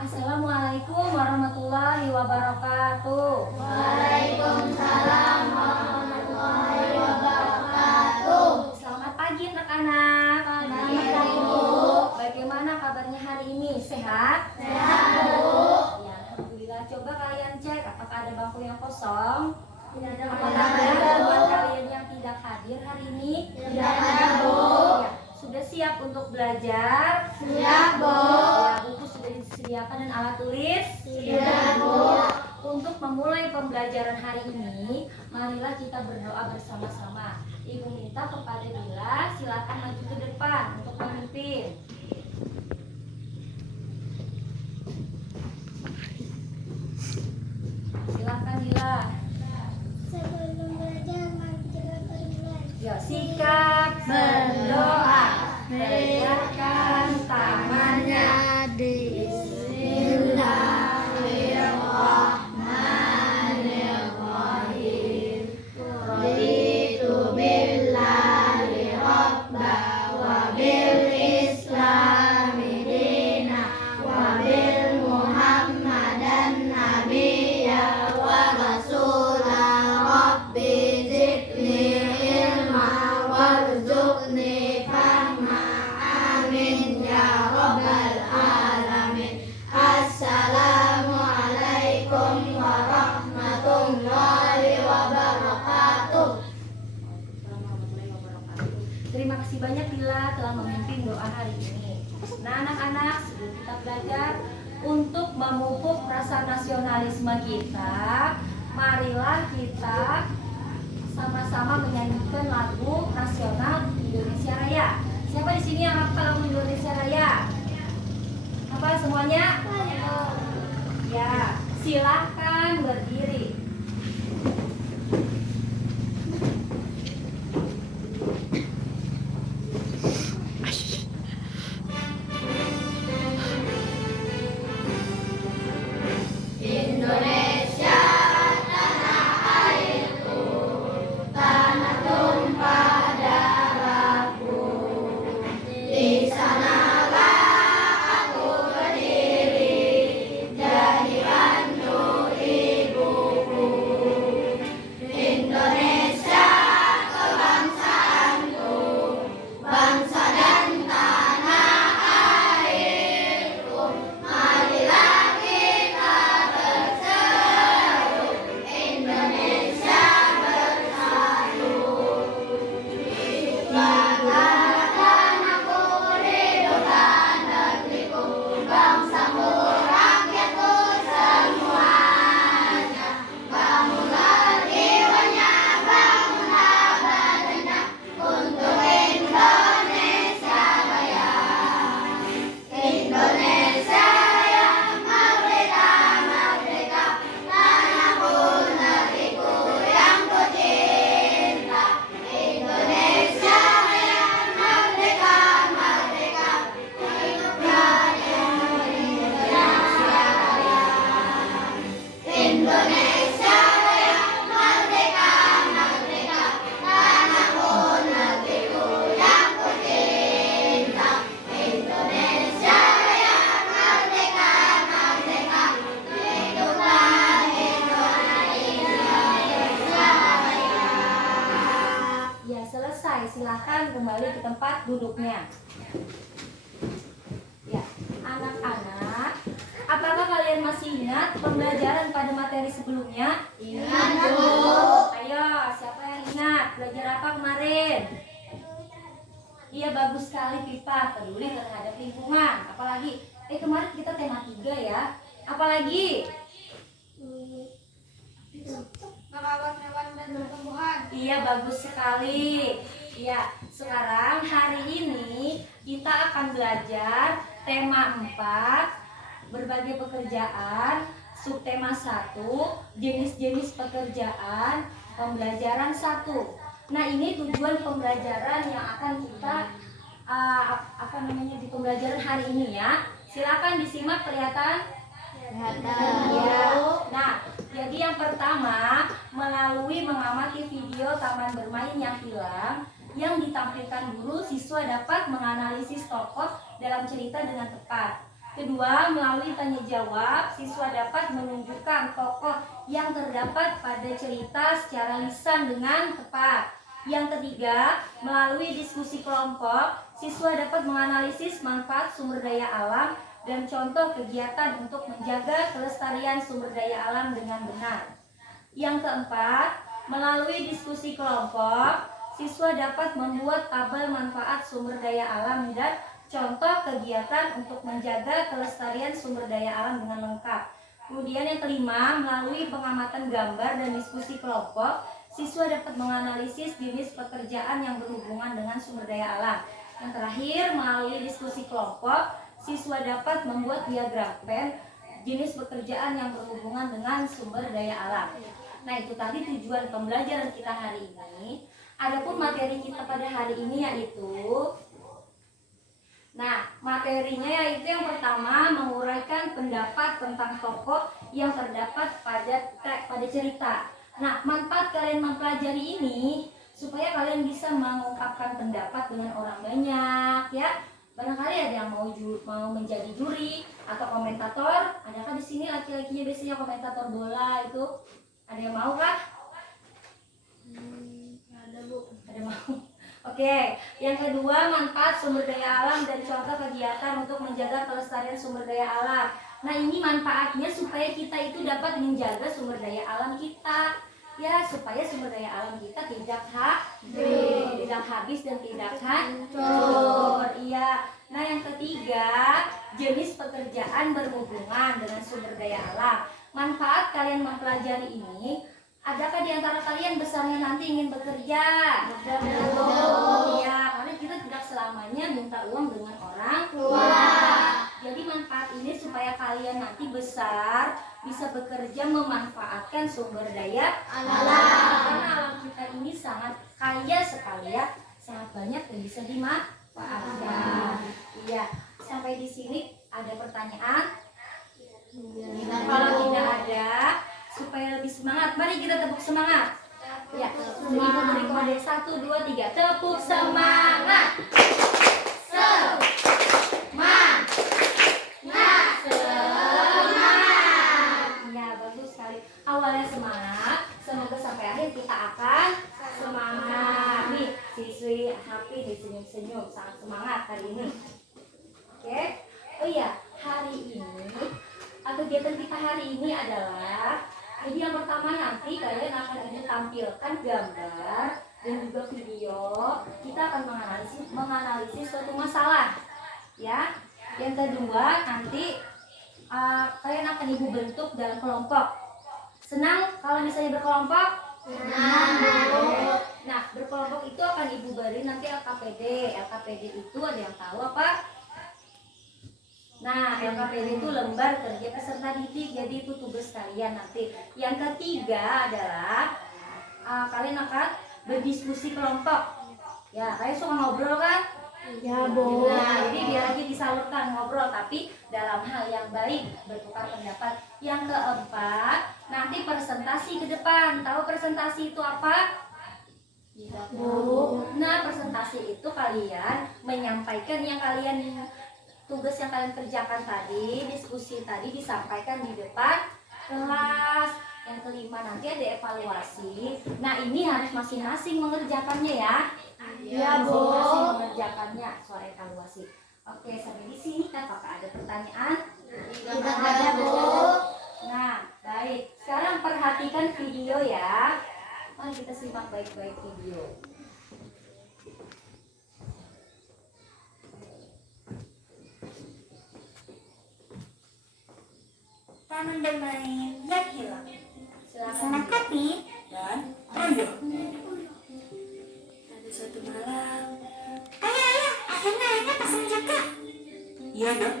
Assalamualaikum warahmatullahi wabarakatuh. Waalaikumsalam warahmatullahi wabarakatuh. Selamat pagi anak-anak. Selamat pagi, Bu. Bagaimana kabarnya hari ini? Sehat? Sehat, Bu. Ya, alhamdulillah. Coba kalian cek apakah ada bangku yang kosong? Tidak Apakah ada buat kalian yang tidak hadir hari ini? Tidak ada, Bu. Ya, sudah siap untuk belajar? Siap, Bu. Ya, buku sudah disediakan dan alat tulis? Sudah, Bu. Untuk memulai pembelajaran hari ini, marilah kita berdoa bersama-sama. Ibu minta kepada Dila, silakan maju ke depan untuk memimpin. Silakan Dila. Sebelum belajar, mari kita berdoa. Ya, sikap berdoa, biarkan tangannya di Bismillahirrahmanirrahim. Raditu billahi rabba wa bil islami dina wa bil muhammadan nabiyya wa rasula rabbi zidni ilma warzuqni fahma amin ya rabbal alamin. Assalamualaikum warahmatullahi wabarakatuh. Terima kasih banyak Dila telah memimpin doa hari ini. Nah anak-anak, sebelum kita belajar untuk memupuk rasa nasionalisme kita, marilah kita sama-sama menyanyikan lagu nasional Indonesia Raya. Siapa di sini yang hafal lagu Indonesia Raya? Hafal semuanya? Ya, silahkan berdiri. Indonesia tanah airku, tanah tumpah darahku. Di sanalah aku berdiri, jadi bantu ibuku. Indonesia kebangsaanku, bangsa dan tanah airku. Marilah kita berseru, Indonesia bersatu. Hiduplah tanahku, hiduplah negeriku, bangsaku, rakyatku semuanya. Bangunlah jiwanya, bangunlah badannya, untuk Indonesia Raya. Indonesia Raya, merdeka, merdeka, tanahku, negeriku yang ku cinta. Indonesia Raya, merdeka, merdeka, hiduplah Indonesia Raya. Indonesia Raya, merdeka, merdeka, tanahku, negeriku yang ku cinta. Indonesia Raya, merdeka, merdeka, hiduplah Indonesia Raya. Ya, selesai. Silahkan kembali ke tempat duduknya. Ya, anak-anak, apakah kalian masih ingat pembelajaran pada materi sebelumnya? Ingat, Bu. Ayo, siapa yang ingat? Belajar apa kemarin? Iya, bagus sekali Pipa, peduli terhadap lingkungan. Apalagi, kemarin kita tema 3 ya. Apalagi? Merawat hewan dan tumbuhan. Iya, bagus sekali. Ya, sekarang hari ini kita akan belajar tema 4, berbagai pekerjaan, subtema 1, jenis-jenis pekerjaan, pembelajaran 1. Nah, ini tujuan pembelajaran yang akan kita di pembelajaran hari ini ya. Silakan disimak, kelihatan? Ya. Nah, jadi yang pertama, melalui mengamati video taman bermain yang hilang yang ditampilkan guru, siswa dapat menganalisis tokoh dalam cerita dengan tepat. Kedua, melalui tanya jawab, siswa dapat menunjukkan tokoh yang terdapat pada cerita secara lisan dengan tepat. Yang ketiga, melalui diskusi kelompok, siswa dapat menganalisis manfaat sumber daya alam dan contoh kegiatan untuk menjaga kelestarian sumber daya alam dengan benar. Yang keempat, melalui diskusi kelompok, siswa dapat membuat tabel manfaat sumber daya alam dan contoh kegiatan untuk menjaga kelestarian sumber daya alam dengan lengkap. Kemudian yang kelima, melalui pengamatan gambar dan diskusi kelompok, siswa dapat menganalisis jenis pekerjaan yang berhubungan dengan sumber daya alam. Yang terakhir, melalui diskusi kelompok, siswa dapat membuat diagram PEN jenis pekerjaan yang berhubungan dengan sumber daya alam. Nah, itu tadi tujuan pembelajaran kita hari ini. Adapun materi kita pada hari ini yaitu materinya yaitu yang pertama menguraikan pendapat tentang tokoh yang terdapat pada cerita. Nah, manfaat kalian mempelajari ini supaya kalian bisa mengungkapkan pendapat dengan orang banyak, ya. Barangkali ada yang mau menjadi juri atau komentator. Adakah di sini laki-lakinya biasanya komentator bola itu? Ada yang mau kah? Ada, Bu. Ada mau? Oke, yang kedua manfaat sumber daya alam dan contoh kegiatan untuk menjaga kelestarian sumber daya alam. Nah, ini manfaatnya supaya kita itu dapat menjaga sumber daya alam kita, ya, supaya sumber daya alam kita tidak habis dan tidak hancur. Iya. Nah, yang ketiga jenis pekerjaan berhubungan dengan sumber daya alam. Manfaat kalian mempelajari ini. Adakah di antara kalian besarnya nanti ingin bekerja? Iya, karena kita tidak selamanya minta uang dengan orang tua. Jadi manfaat ini supaya kalian nanti besar bisa bekerja memanfaatkan sumber daya alam. Karena alam kita ini sangat kaya sekali, ya, sangat banyak yang bisa dimanfaatkan. Iya, sampai di sini ada pertanyaan? Kalau tidak ada, supaya lebih semangat, mari kita tepuk semangat. Ya, Ibu beri kode 1, 2, 3. Tepuk semangat. Semangat. Ya, bagus sekali. Awalnya semangat, semoga sampai akhir kita akan semangat. Nih, siswi Happy nih senyum-senyum, sangat semangat hari ini. Oke. Oh iya, hari ini kegiatan kita hari ini adalah, jadi yang pertama nanti kalian akan tampilkan gambar dan juga video. Kita akan menganalisis suatu masalah, ya. Yang kedua nanti kalian akan Ibu bentuk dalam kelompok. Senang kalau misalnya berkelompok? Senang, Bu. Nah, berkelompok itu akan Ibu beri nanti LKPD. LKPD itu ada yang tahu apa? Nah, LKPD itu lembar kerja peserta didik, jadi itu tugas kalian nanti. Yang ketiga adalah kalian akan berdiskusi kelompok. Ya, kalian suka ngobrol kan? Ya, Bu. Nah, jadi biar lagi disalurkan ngobrol, tapi dalam hal yang baik, bertukar pendapat. Yang keempat, nanti presentasi ke depan. Tahu presentasi itu apa? Tidak, Bu. Nah, presentasi itu kalian menyampaikan yang kalian tugas yang kalian kerjakan tadi, diskusi tadi disampaikan di depan kelas. Yang kelima nanti ada evaluasi. Nah, ini harus masing-masing mengerjakannya, ya. Ya, Bu. Masing-masing mengerjakannya soal evaluasi. Oke, sampai di sini apakah ada pertanyaan? Tidak ada, Bu. Nah, baik. Sekarang perhatikan video, ya. Mari kita simak baik-baik video. Taman bermain yang hilang. Silakan. Sana Kapi dan Toyo. Ada suatu malam. Ayah, akhirnya ayahnya pasang jaga. Iya dong.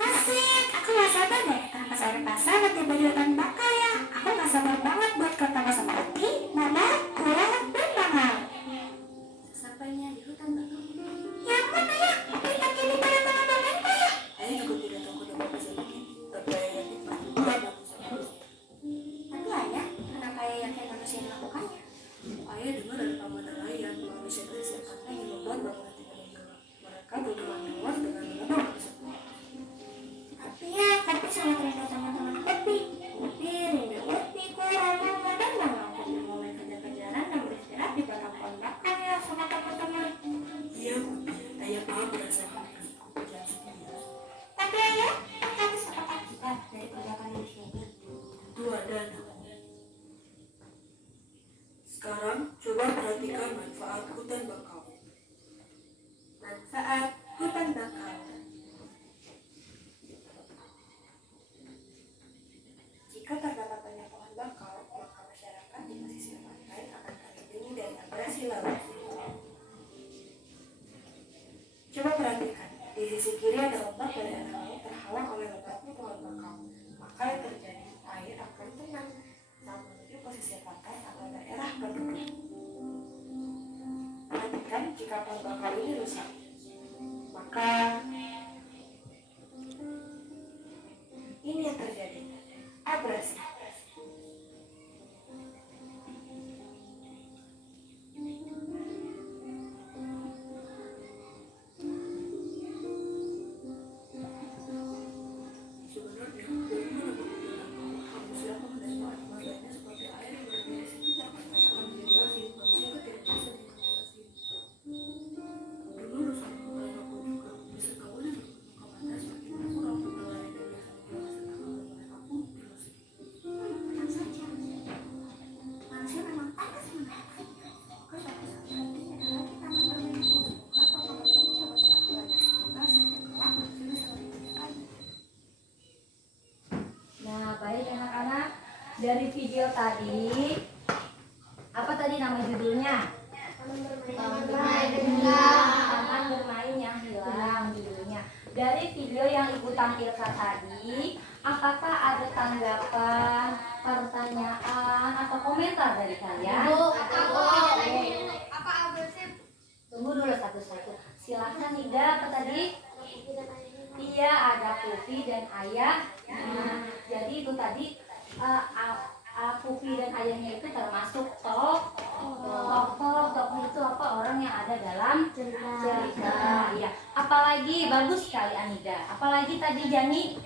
Asik, aku gak sabar deh. Pas air pasar nanti baju akan bakal ya. Aku gak sabar banget buat ketemu sama Ati, Mama, Kurang, dan Mama. Sampainya di hutan bakal. Ya ampun ayah, aku yakin di pada tangan bermain ayah. Ayah juga tidak tahu kuda bisa bikin, tapi ayah yakin pasti banyak bisa bikin. Tapi ayah, kenapa ayah yakin manusia melakukannya? Ayah dengar dari paman nelayan, manusia bersih pantai yang membuat berdasarkan pekerjaan sendiri. Tapi ayah, kan kami sepakat kita dari pergerakan di sini. Tentu ada, Nak. Sekarang coba perhatikan manfaat hutan bakau. Manfaat hutan bakau. Jika terdapat banyak pohon bakau, maka masyarakat di pesisir pantai akan terlindungi dari abrasi laut. Coba perhatikan, di sisi kiri ada ombak dari arah laut terhalang oleh lebatnya pohon bakau. Maka yang terjadi, air akan tenang saat menuju pesisir pantai atau daerah penduduk. Perhatikan jika pohon bakau ini rusak, maka ini yang terjadi, abrasi. Sebenarnya, dari mana hutan bakau? Manusia mengenai maknanya seperti air yang berada di sekitar pantai akan menjadi asin. Manusia tidak bisa mengenai asin. Dulu rusak hutan bakau juga beserta oleh penduduk pantai semakin berkurang. Nelayan dan biasa menjelaskan akan mereka pun dirusik. Tenang saja, manusia memang pantas menahan air. Maka suatu saat nanti adalah kita bermain pun. Maka pemerintah mencoba suatu lagi semoga saja kelak manusia bisa melindungi air. Nah, baik anak-anak, dari video tadi, apa tadi nama judulnya? Taman bermain yang hilang judulnya. Dari video yang Ibu tampilkan tadi, apakah ada tanggapan, pertanyaan, atau komentar dari kalian? Tunggu dulu satu-satu. Silahkan Nida, apa tadi? Iya, ada Pupi dan Ayah. Nah, jadi itu tadi Pupi dan ayahnya itu termasuk tokoh itu apa orang yang ada dalam cerita. Iya. Apalagi bagus sekali Anida. Apalagi tadi Jani?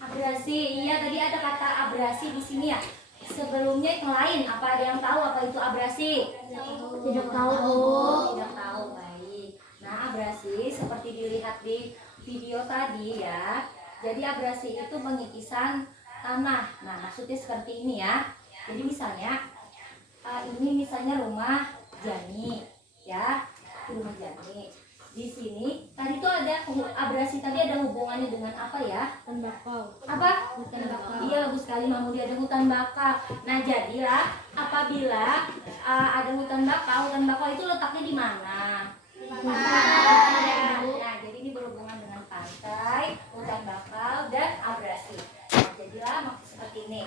Abrasi. Iya, tadi ada kata abrasi di sini ya. Sebelumnya yang lain, apa ada yang tahu apa itu abrasi? Tidak tahu, Bu. Tidak tahu, baik. Nah, abrasi seperti dilihat di video tadi ya. Jadi abrasi itu pengikisan tanah. Nah, maksudnya seperti ini ya. Jadi misalnya ini misalnya rumah Jani ya. Rumah Jani. Di sini tadi tuh ada abrasi tadi ada hubungannya dengan apa ya? Hutan bakau. Apa? Hutan bakau. Iya, bagus sekali Mamudi, ada hutan bakau. Nah, jadilah apabila ada hutan bakau itu letaknya di mana? Nah, jadi ini berhubungan dengan pantai, hutan bakau, dan abrasi. Nah, jadilah seperti ini.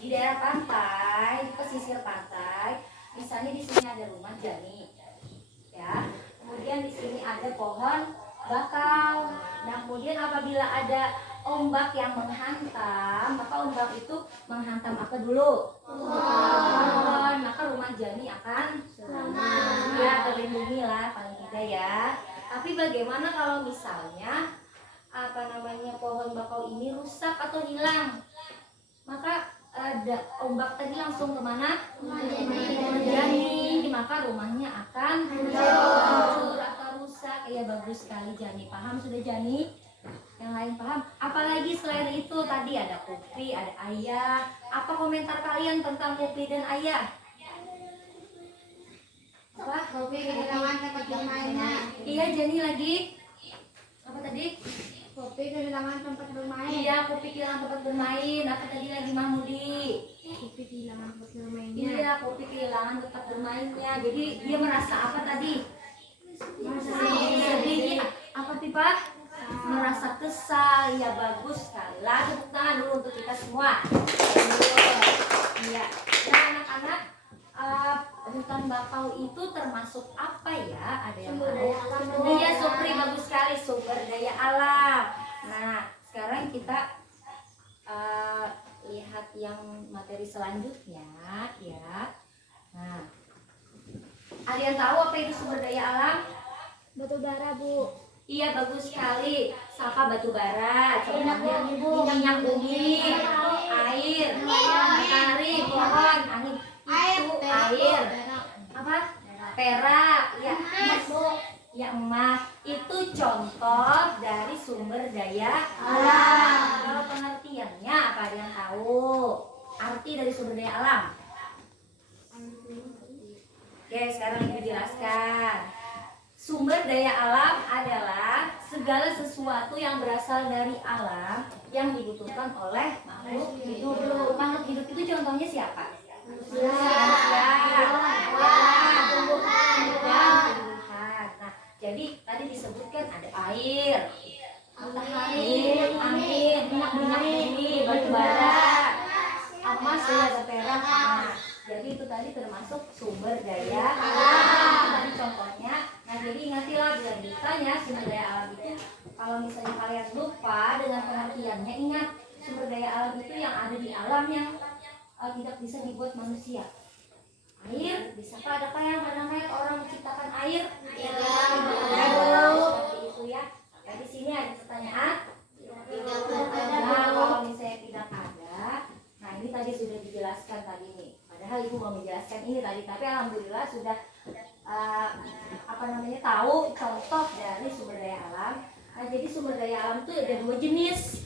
Di daerah pantai, di pesisir pantai, misalnya di sini ada rumah Jani, ya. Kemudian di sini ada pohon bakau. Nah, kemudian apabila ada ombak yang menghantam, maka ombak itu menghantam apa dulu? Pohon. Maka rumah Jani akan ya terlindungi lah paling tidak ya. Tapi bagaimana kalau misalnya pohon bakau ini rusak atau hilang? Maka ada ombak tadi langsung kemana? Jani. Maka rumahnya akan hancur atau rusak. Ya, bagus sekali Jani. Paham sudah Jani? Yang lain paham? Apalagi selain itu tadi ada Pupi, ada Ayah. Apa komentar kalian tentang Pupi dan Ayah? Apa? Kopi kehilangan tempat bermainnya. Iya, Jani lagi. Apa tadi? Kopi kehilangan tempat bermain. Iya, Pupi kehilangan tempat bermain. Apa tadi lagi Mahmudi? Kopi kehilangan tempat bermainnya. Iya, Pupi kehilangan tempat bermainnya. Jadi dia merasa apa tadi? Sedih. Apa Pipa? Merasa kesal. Ya, bagus sekali. Lagi tepuk tangan dulu untuk kita semua. Iya. Nah, anak-anak, hutan bakau itu termasuk apa ya? Ada yang tahu? Iya, Supri, bagus sekali, sumber daya alam. Nah, sekarang kita lihat yang materi selanjutnya ya. Nah, ada yang tahu apa itu sumber daya alam? Batu bara, Bu. Iya, bagus sekali. Sapa batu bara, Minyak bumi, Bu. minyak bumi, air, matahari, pohon, angin. Itu air. Apa? perak, ya emas Bu, ya emas. Itu contoh dari sumber daya alam. Kalau pengertiannya apa ada yang tahu? Arti dari sumber daya alam. Oke, sekarang Ibu jelaskan. Sumber daya alam adalah segala sesuatu yang berasal dari alam yang dibutuhkan oleh makhluk hidup. Makhluk hidup itu contohnya siapa? Manusia, tumbuhan, dan tumbuhan. Nah, jadi tadi disebutkan ada air, matahari, angin, minyak bumi, batu bara, emas, dan perak. Nah, jadi itu tadi termasuk sumber daya alam. Tadi contohnya. Nah, jadi ingatilah bila ditanya sumber daya alam itu, kalau misalnya kalian lupa dengan pengertiannya, ingat sumber daya alam itu yang ada di alam yang tidak bisa dibuat manusia. Air, bisakah adakah yang pernah lihat orang menciptakan air? Tidak. Seperti itu ya. Nah, di sini ada pertanyaan. Nah, kalau misalnya tidak ada, nah ini tadi sudah dijelaskan tadi nih. Padahal Ibu mau menjelaskan ini tadi, tapi alhamdulillah sudah tahu contoh dari sumber daya alam. Nah, jadi sumber daya alam itu ada dua jenis.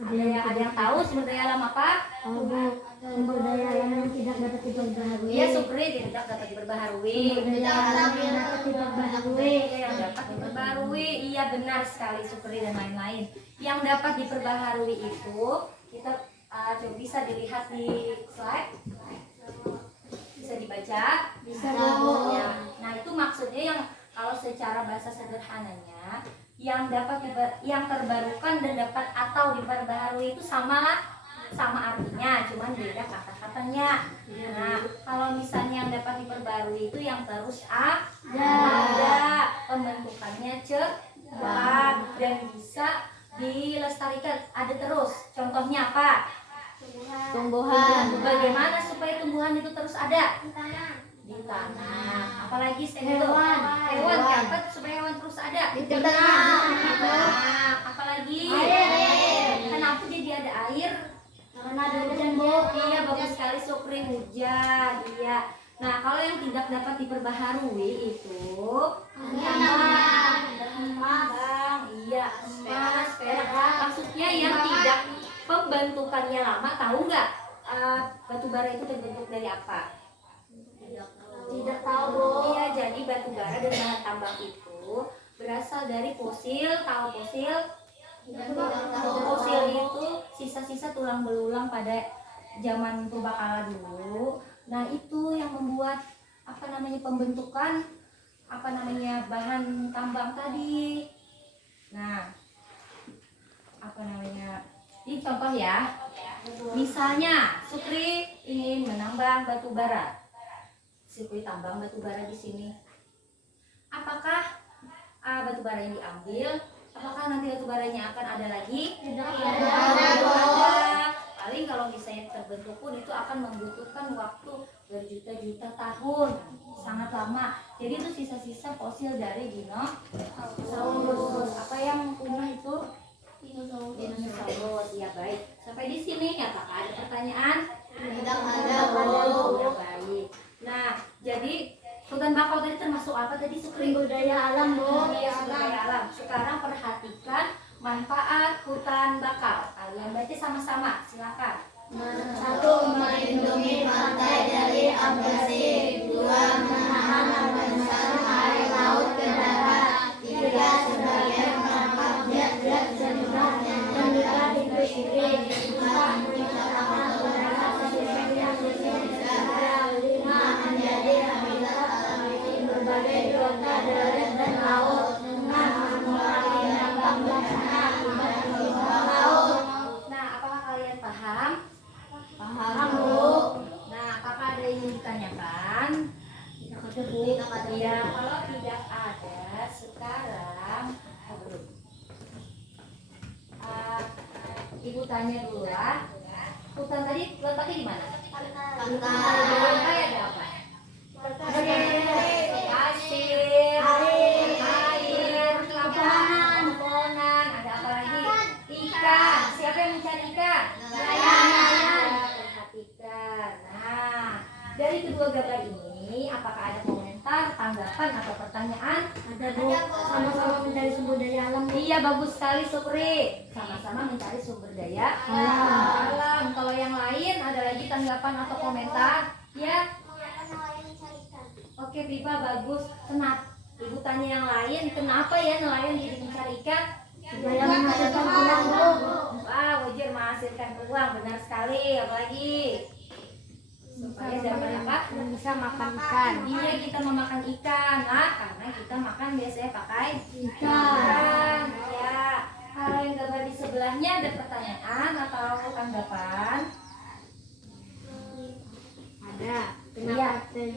Ada yang tahu sumber daya alam apa? Sumber daya alam yang tidak dapat diperbaharui. Iya, Supri, tidak dapat diperbaharui. Sumber daya alam yang dapat diperbaharui. Yang dapat diperbaharui. Iya, benar sekali Supri dan lain-lain. Yang dapat diperbaharui itu kita coba bisa dilihat di slide. Bisa dibaca? Bisa, Bu. Ya. Nah, itu maksudnya yang kalau secara bahasa sederhananya yang terbarukan dan dapat atau diperbaharui itu sama artinya, cuman beda kata-katanya. Nah, kalau misalnya yang dapat diperbarui itu yang terus ada, pembentukannya cepat dan bisa dilestarikan, ada terus. Contohnya apa? Tumbuhan. Bagaimana supaya tumbuhan itu terus ada? Di tanah. Apalagi hewan apa supaya hewan terus ada? Di tanah. Apalagi kenapa jadi ada air? Karena ada hujan, Bu. Iya, bagus sekali Supri, hujan. Iya. Nah, kalau yang tidak dapat diperbaharui itu tambang. Iya, emas, perak. Maksudnya yang tidak pembentukannya lama. Tahu nggak batu bara itu terbentuk dari apa? Tidak tahu, Bu. Iya, jadi batu bara dan bahan tambang itu berasal dari fosil. Tahu fosil? Fosil itu sisa-sisa tulang belulang pada zaman purbakala dulu. Nah, itu yang membuat pembentukan bahan tambang tadi. Nah, ini contoh ya. Misalnya Supri ingin menambang batu bara. Supri tambang batu bara di sini. Apakah batu bara yang diambil? Apakah nanti batu baranya akan ada lagi? Tidak ada. Paling kalau misalnya terbentuk pun itu akan membutuhkan waktu berjuta-juta tahun, sangat lama. Jadi itu sisa-sisa fosil dari dinosaurus. Apa yang punah itu? Dinosaurus. Ya, baik. Sampai di sini apakah ada pertanyaan? Tidak ada, Bu. Ya, baik. Nah, jadi hutan bakau tadi termasuk apa tadi, Supri? Sumber daya alam, Bu. Iya, sumber daya alam. Sekarang perhatikan manfaat hutan bakau. Kalian baca sama-sama, silakan. 1. Melindungi pantai dari abrasi. 2. Menahan pembesaran air laut ke darat. 3. Sebagai penangkap zat-zat jenuh yang dekat di iklim. 4. Menciptakan beberapa sistem yang disediakan. 5. Menjadi habitat alami berbagai biota darat dan laut. 6. Mengurangi dampak bencana akibat perubahan laut. Nah, apakah kalian paham? Paham, Bu. Nah, apakah ada yang ingin ditanyakan? Tidak ada, Bu. Iya, kalau tidak ada, sekarang belum. Ibu tanya dulu lah. Hutan tadi letaknya di mana? Di pantai ada apa? Pasir, air, pepohonan, ada apa lagi? Ikan. Siapa yang mencari ikan? Perhatikan. Nah, dari kedua gambar ini, apakah ada komentar, tanggapan? tanggapan atau pertanyaan? Ada Bu, sama-sama mencari sumber daya alam. Iya, bagus sekali Supri. Sama-sama mencari sumber daya alam. Kalau yang lain ada lagi tanggapan atau komentar? Ya. Oke, Pipa bagus. Kenapa? Ibu tanya yang lain, kenapa ya nelayan jadi mencari ikan? Supaya menghasilkan uang Bu. Wah, wajar menghasilkan uang, benar sekali. Apalagi supaya dapat apa? Bisa makan ikan. Iya, kita memakan ikan lah, karena kita makan biasanya pakai Ikan. Ya. Kalau yang gambar di sebelahnya ada pertanyaan atau tanggapan? Ada. Iya. Kenapa teh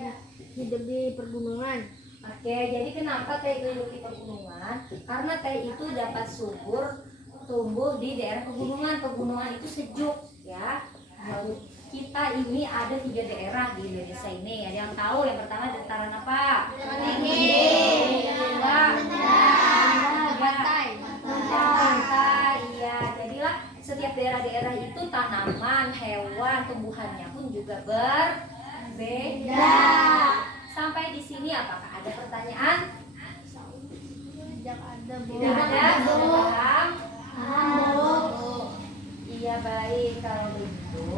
hidup di pergunungan? Oke, jadi kenapa teh hidup di pegunungan? Karena teh itu dapat subur tumbuh di daerah pegunungan. Pegunungan itu sejuk, ya. Lalu kita ini ada 3 daerah di Indonesia ini. Ada yang tahu? Yang pertama dataran apa? Pantai. Iya, jadilah setiap daerah-daerah itu tanaman, hewan, tumbuhannya pun juga berbeda. Sampai di sini apakah ada pertanyaan? Tidak ada Bu. Tidak ada? Paham? Bu. Iya, baik. Kalau begitu,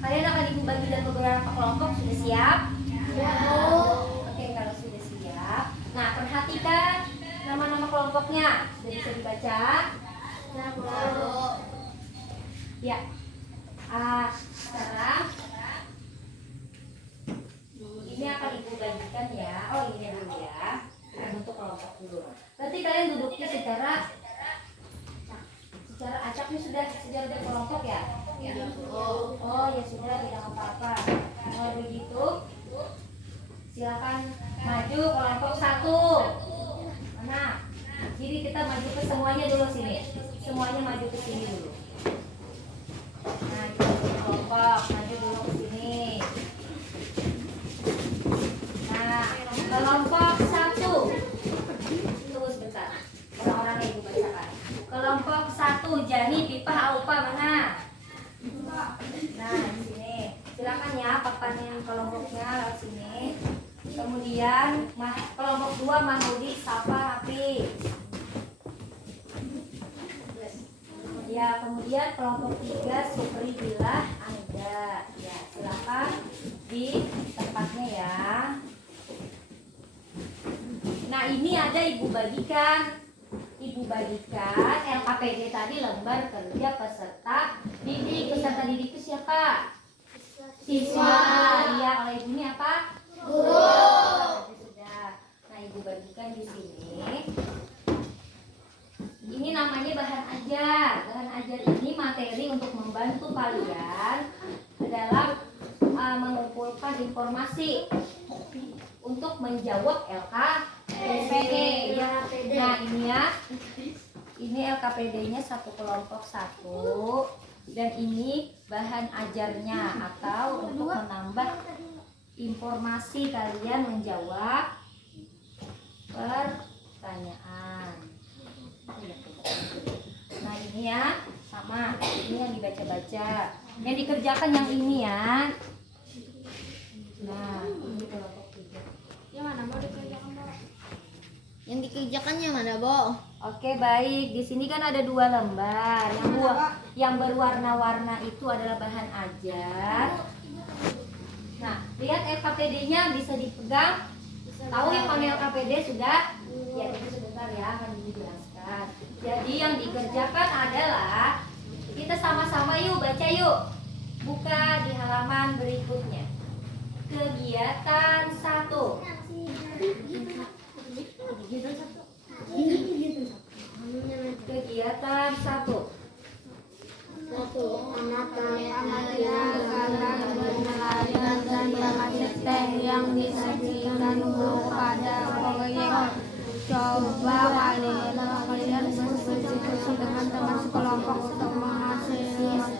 kalian akan dibagi dalam beberapa kelompok. Sudah siap? Ya Bu. Oke, kalau sudah siap. Nah, perhatikan nama-nama kelompoknya. Sudah bisa dibaca? Ya Bu. Ya. Sekarang ini akan ibu bagikan ya. Oh, ini dulu ya. Untuk kelompok dulu. Berarti kalian duduknya secara acaknya sudah ada kelompok ya? Oh ya sudah, tidak apa-apa. Kalau begitu, silakan maju kelompok 1. Mana? Jadi kita maju ke semuanya dulu sini. Semuanya maju ke sini dulu. Nah, kita kelompok maju dulu ke sini. Nah, kelompok 1. Tunggu sebentar. Orang-orang yang ibu bacakan. Kelompok 1, Jani, Pipa, Aupa, mana? Nah, di sini. Silakan ya papanin kelompoknya lewat sini. Kemudian kelompok 2, Mahmudi, Safa, Hafiz. Ya, kemudian kelompok 3, Supri, Bilah, Anda. Ya, silakan di tempatnya ya. Nah, ini ada ibu bagikan LKPD tadi, lembar kerja peserta didik. Peserta didik itu siapa? Siswa. Iya, oleh ibu ini apa? Guru. Sudah. Nah, ibu bagikan di sini. Ini namanya bahan ajar. Bahan ajar ini materi untuk membantu kalian dalam mengumpulkan informasi untuk menjawab LKPD. Nah, ini ya. Ini LKPD-nya satu kelompok 1 dan ini bahan ajarnya atau untuk menambah informasi kalian menjawab pertanyaan. Nah, ini ya, sama. Ini yang dibaca-baca. Yang dikerjakan yang ini ya. Nah, ini kelompok 3. Yang mana mau dikerjakan Bu? Yang dikerjakannya mana Bu? Oke, baik. Di sini kan ada 2 lembar. Yang berwarna-warna itu adalah bahan ajar. Nah, lihat LKPD-nya bisa dipegang. Tahu yang mana LKPD sudah? Ya, itu sebentar ya akan dijelaskan. Jadi yang dikerjakan adalah kita sama-sama yuk baca yuk. Buka di halaman berikutnya. Kegiatan 1. Kegiatan 1. Amatian karena penilaian dan teh yang disajikan guru pada proyek. Coba kalian berdiskusi dengan teman sekelompok untuk menghasilkan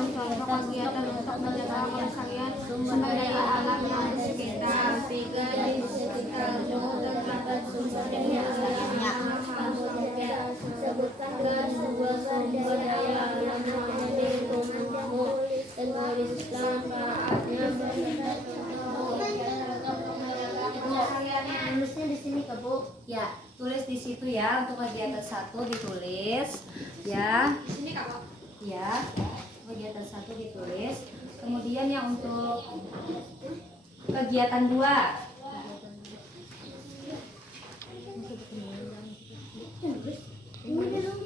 contoh kegiatan untuk menjaga kelestarian sumber daya alam yang di sekitar. 3 di sekitar terdapat sumber daya alam yang sebutkan sebuah sumber daya alam yang ada di rumahmu dan tuliskan manfaatnya. Ya, tulis di situ ya. Untuk kegiatan 1 ditulis ya. Sini Kak. Ya, kegiatan 1 ditulis. Kemudian yang untuk kegiatan 2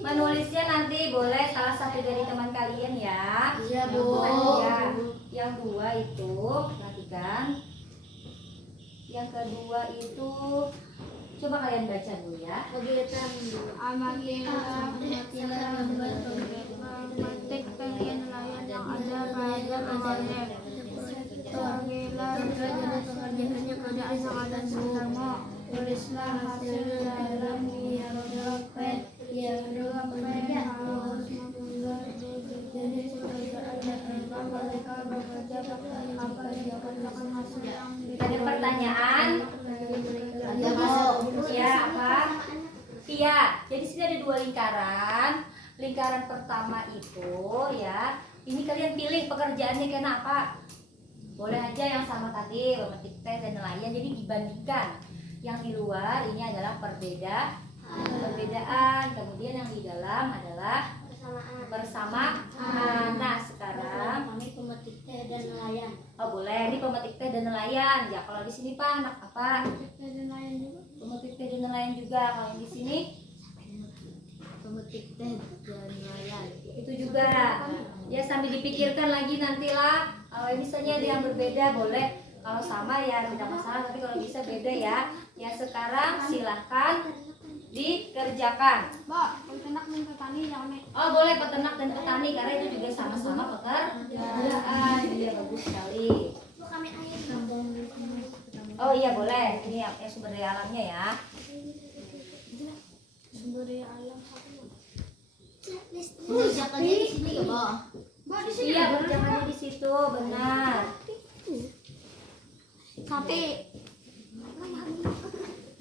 menulisnya nanti boleh salah satu dari teman kalian ya. Iya, Bu. Ya, yang 2 itu perhatikan. Yang kedua itu coba kalian baca dulu ya. Kegiatan memetik pengen nelayan yang ada pada proyek. Pekerjaannya kerjaan yang ada sekarang. Tulislah hasil dalam dompet. Dompet harus jadi pekerjaan dan mereka bekerja apa yang akan hasil yang Ada pertanyaan? Ya, apa? Iya, jadi sini ada 2 lingkaran. Lingkaran pertama itu ya, ini kalian pilih pekerjaannya kayak apa? Boleh aja yang sama tadi, memetik teh dan nelayan. Jadi dibandingkan. Yang di luar ini adalah perbedaan. Kemudian yang di dalam adalah bersamaan. Nah, sekarang kami pemetik teh dan nelayan. oh boleh, ini pemetik teh dan nelayan. Ya, kalau di sini Pak, anak apa? Teh dan nelayan juga. Pemetik teh dan nelayan juga. Kalau yang di sini Pemetik teh dan nelayan. itu juga. Ya, sambil dipikirkan lagi nantilah. Kalau misalnya ada yang berbeda boleh. Kalau sama ya tidak masalah, tapi kalau bisa beda ya. Ya, sekarang silahkan dikerjakan. Mbak, peternak dan petani jangan nih. Oh boleh, peternak dan petani karena itu juga sama-sama pekerjaan. Iya, bagus sekali. Oh iya boleh, ini yang sumber daya alamnya ya. Sumber daya alam. Kerjakannya di sini ya, Mbak. Mbak di sini. Iya, kerjakannya di situ, benar. Sapi.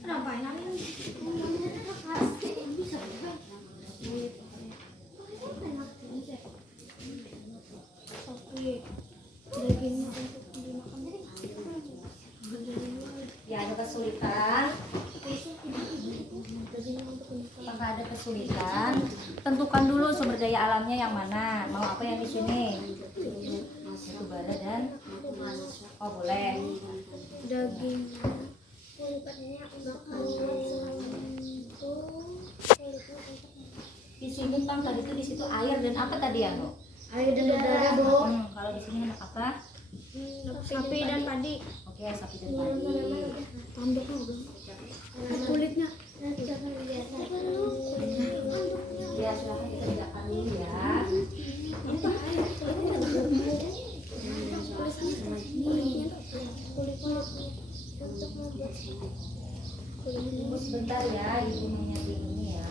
Kenapa ini? Bisa. Sapi. Dagingnya untuk dimakan. Ya, ada kesulitan. Apakah ada kesulitan? Tentukan dulu sumber daya alamnya yang mana. Mau apa yang di sini? Batu bara dan oh boleh. Daging. Di sini Tang tadi itu di situ air dan apa tadi ya, Bu? Air dan udara, Bu. Kalau di sini anak apa? Sapi dan padi. Oke, sapi dan padi. Tanduknya kulitnya. Ya, silahkan dikerjakan dulu ya. Tunggu sebentar ya, ibu menyiapin ini ya.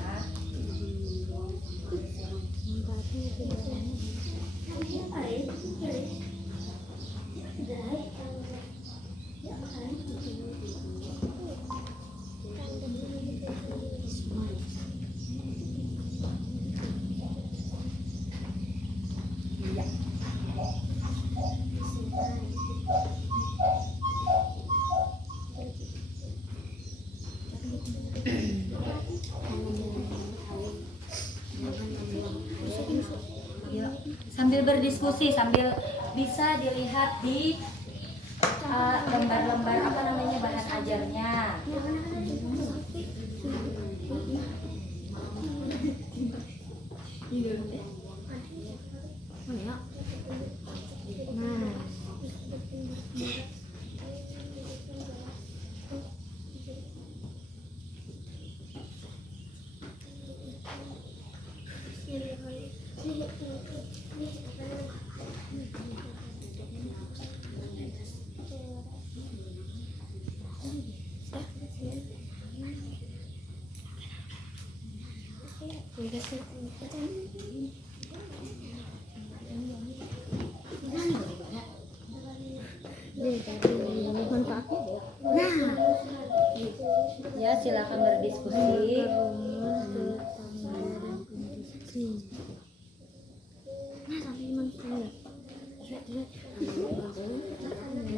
Iya. Yuk, sambil berdiskusi, sambil bisa dilihat di lembar-lembar apa namanya bahan ajarnya. Ya, silakan berdiskusi.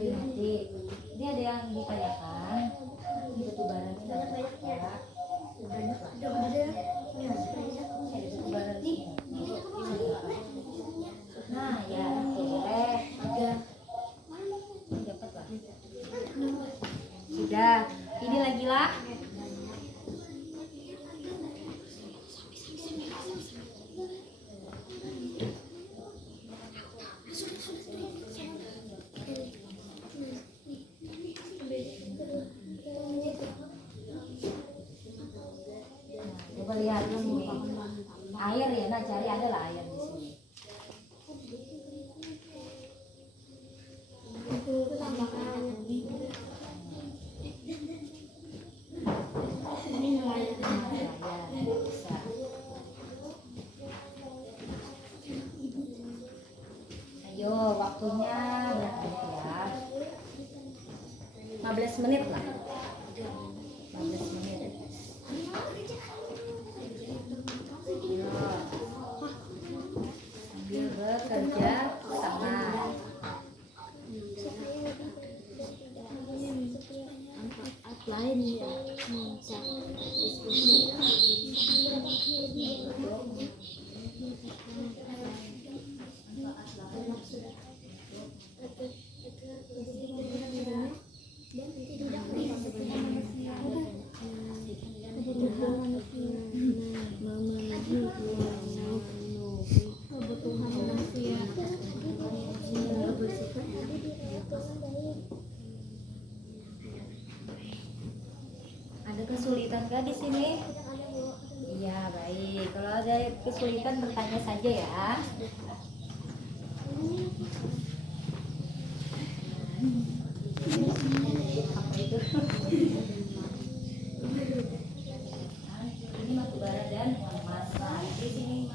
Nanti ini ada yang ditanyakan. Ini batu bara ini ada Coba lihat di sini. Air ya, nah cari ada lah air di sini. Bisa. Ayo, waktunya berapa ya? 15 menit lah. 15 menit. Ayo. Sambil bekerja sama. Lain ya. Ada kesulitan kah di sini? Iya, baik. Kalau ada kesulitan bertanya saja ya. Apa itu? Ini batu bara dan masa. Di sini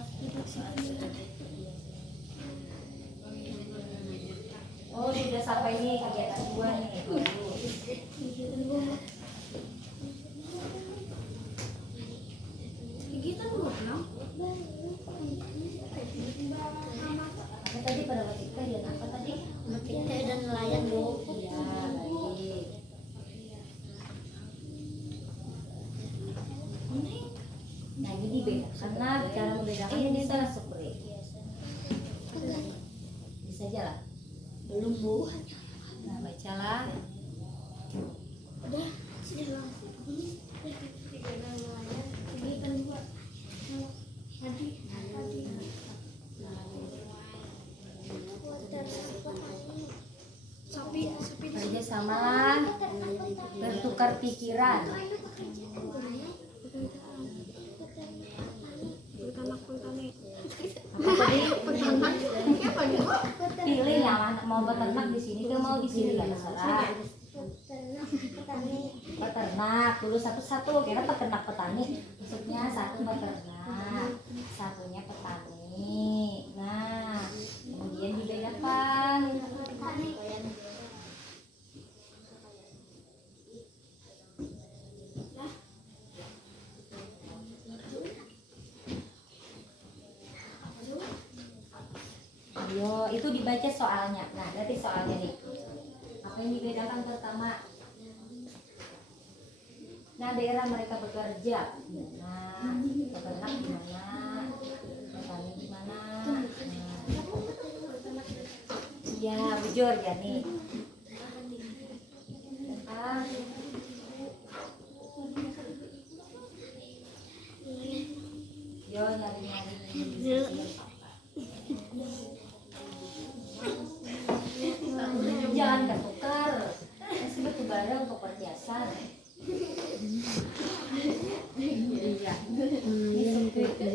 oh, sudah sampai nih kegiatan 2 nih. Apa tadi pada waktu itu ya? Apa tadi? Metik teh dan nelayan Bu. Iya, baik. Nah, ini dibedakan lah. Cara membedakan ini bisa seperti bisa aja lah. Belum Bu. Nah, bacalah. Kerja sama, bertukar pikiran. Apa tadi? Pilih yang anak mau beternak di sini, ke mau di sini nggak masalah. Peternak dulu satu-satu, kira peternak petani. Maksudnya satu peternak, satunya petani. Nah, kemudian dibedakan. Ayo, itu dibaca soalnya. Nah, berarti soalnya nih. Apa yang dibedakan pertama? Nah, daerah mereka bekerja di mana? Peternak di mana? Petani di mana? Iya, bujur ya nih. Bentar. Yo, nyari-nyari. Jangan ketukar. Masih batu bara untuk perhiasan. Iya.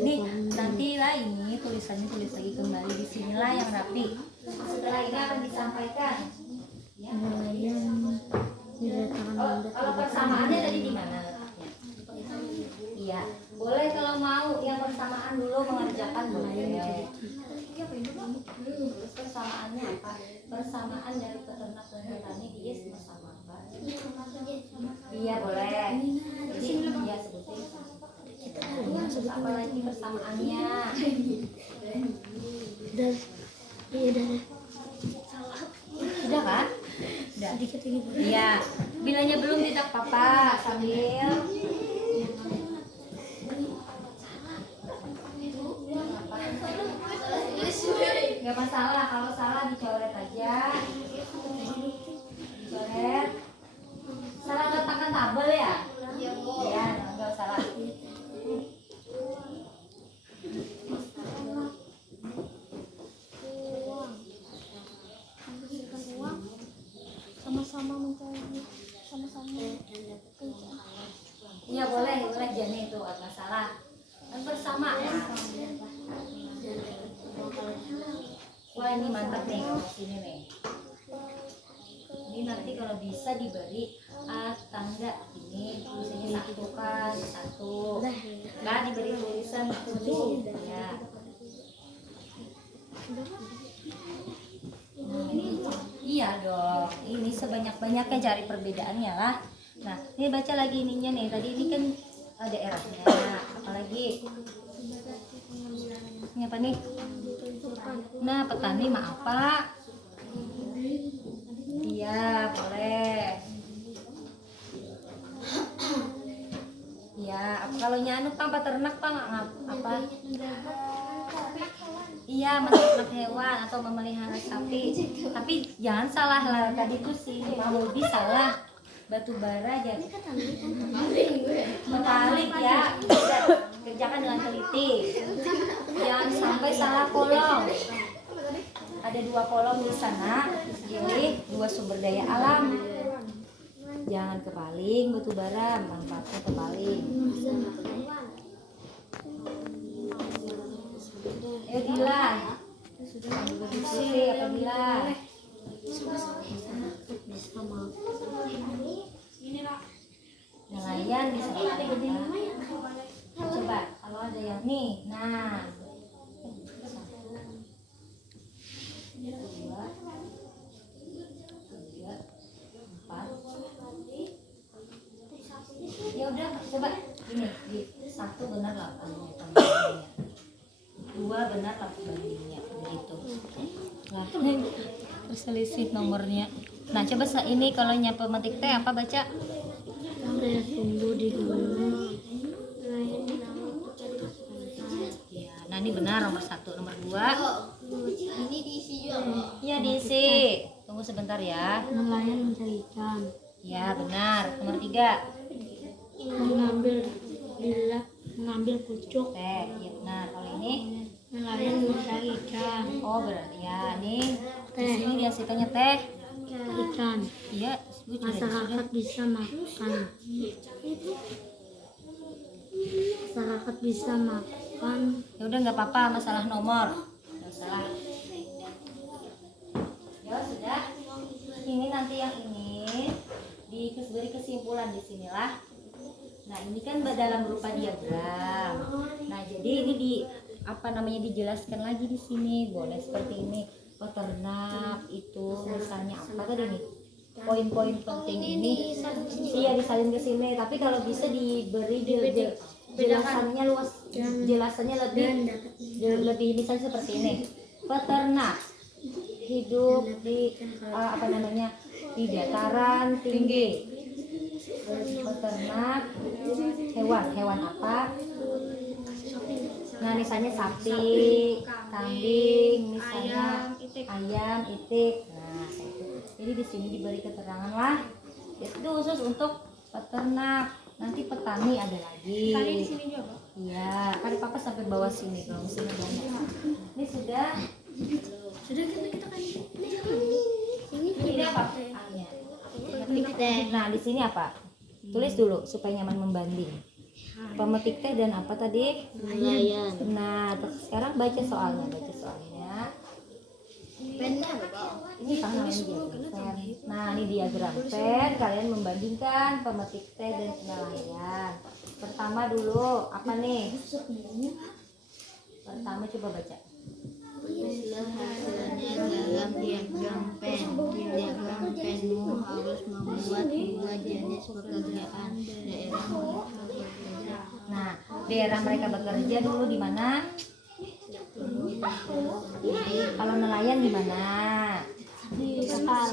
Nih, nanti lah ini tulisannya tulis lagi kembali di sinilah yang rapi. Setelah ini akan disampaikan. Ya. Kalau persamaannya tadi di mana letaknya? Iya, boleh kalau mau yang persamaan dulu mengerjakan boleh. Terus persamaannya apa? Persamaan dari peternak dan petani dia bersama apa? Iya boleh. Jadi ya sebutin. Terus apa lagi persamaannya? Sudah kan? Sudah. Iya. Bilanya belum tidak apa-apa sambil. Gak masalah, kalau salah dicoret aja. Dicoret. Salah letakkan tabel ya? Iya, enggak salah. Sama-sama mencari, sama-sama kerja. nih tuh ada masalah. Kan bersama ya. Wah ini mantap nih kalau sini nih. Ini nanti kalau bisa diberi tanda ini tulisannya satu kan satu. Nah diberi tulisan tuh ya. Iya dong. Ini sebanyak-banyaknya cari perbedaannya lah. Nah ini baca lagi ininya nih. Tadi ini kan daerahnya. Apalagi? Ini apa nih? Nah petani mah apa? Iya boleh. Ya kalau nyanu pang peternak pang apa? Iya menternak hewan atau memelihara sapi. Tapi jangan salah lah tadi tuh si Pak Bobi salah. Batu bara jadi terbalik ya. Kerjakan dengan teliti. Jangan sampai salah kolom. Ada 2 kolom di sana. Pilih 2 sumber daya alam. Jangan kepaling batu bara, manfaatnya kepaling. Dila. Sudah apa Dila? Nelayan bisa coba kalau ada yang nih. Nah. 1, 2, 3, 4. Ya udah coba gini di 1 benar 8 2 benar 8 bandingnya begitu. Nah, perselisih nomornya. Nah, coba ini kalau nyapa pemetik teh apa baca? Ada tumbuh di gunung. Ya, nah ini benar nomor 1, nomor 2. Ini diisi juga. Iya diisi. Tunggu sebentar ya. Nelayan mencari ikan. Ya benar. Nomor 3. Mengambil pucuk. Teh, iya benar. Kalau ini Nelayan mencari ikan. oh berarti ya nih di sini dihasilkannya teh. Ikan. Iya, Masyarakat bisa makan. Masyarakat bisa makan. Ya udah nggak apa-apa masalah nomor. Nggak salah. Ya sudah. Ini nanti yang ini diberi kesimpulan di sinilah. Nah ini kan dalam berupa diagram. Nah jadi ini dijelaskan lagi di sini. Boleh seperti ini. Peternak itu misalnya apa tadi nih? Poin-poin penting ini. Iya disalin ke sini. Tapi kalau bisa diberi jelasannya luas, jelasannya lebih misalnya seperti ini. Peternak hidup di di dataran tinggi. Peternak hewan apa? Nah misalnya sapi, kambing, misalnya ayam, itik. Nah itu. Jadi di sini diberi keterangan lah. Itu khusus untuk peternak. Nanti petani ada lagi. Tadi di sini juga. Iya, kan papa sampai bawah sini dong, sini banyak. Ini sudah. Kita kan Ini apa? Nah di sini apa? Tulis dulu supaya nyaman membanding. Pemetik teh dan apa tadi? Nelayan. Nah, sekarang baca soalnya. Ini tangan diagram. Nah, ini diagram pen. Kalian membandingkan pemetik teh dan nelayan. Pertama dulu apa nih? Pertama coba baca. Tulislah hasilnya dalam diagram pen. Diagram penmu harus membuat 2 jenis pekerjaan. Nah, daerah mereka bekerja dulu di mana? Kalau nelayan di mana? Di kapal.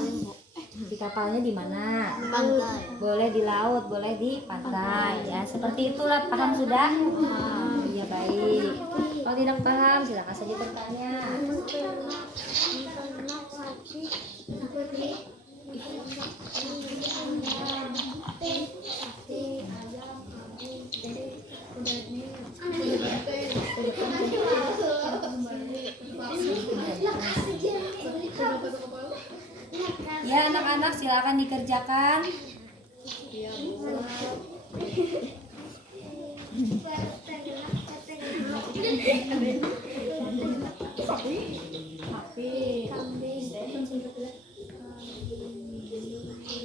Di kapalnya di mana? Pantai. Boleh di laut, boleh di pantai. Ya, seperti itulah. Paham sudah? Iya baik. Kalau tidak paham, silakan saja bertanya. Ya anak-anak silakan dikerjakan.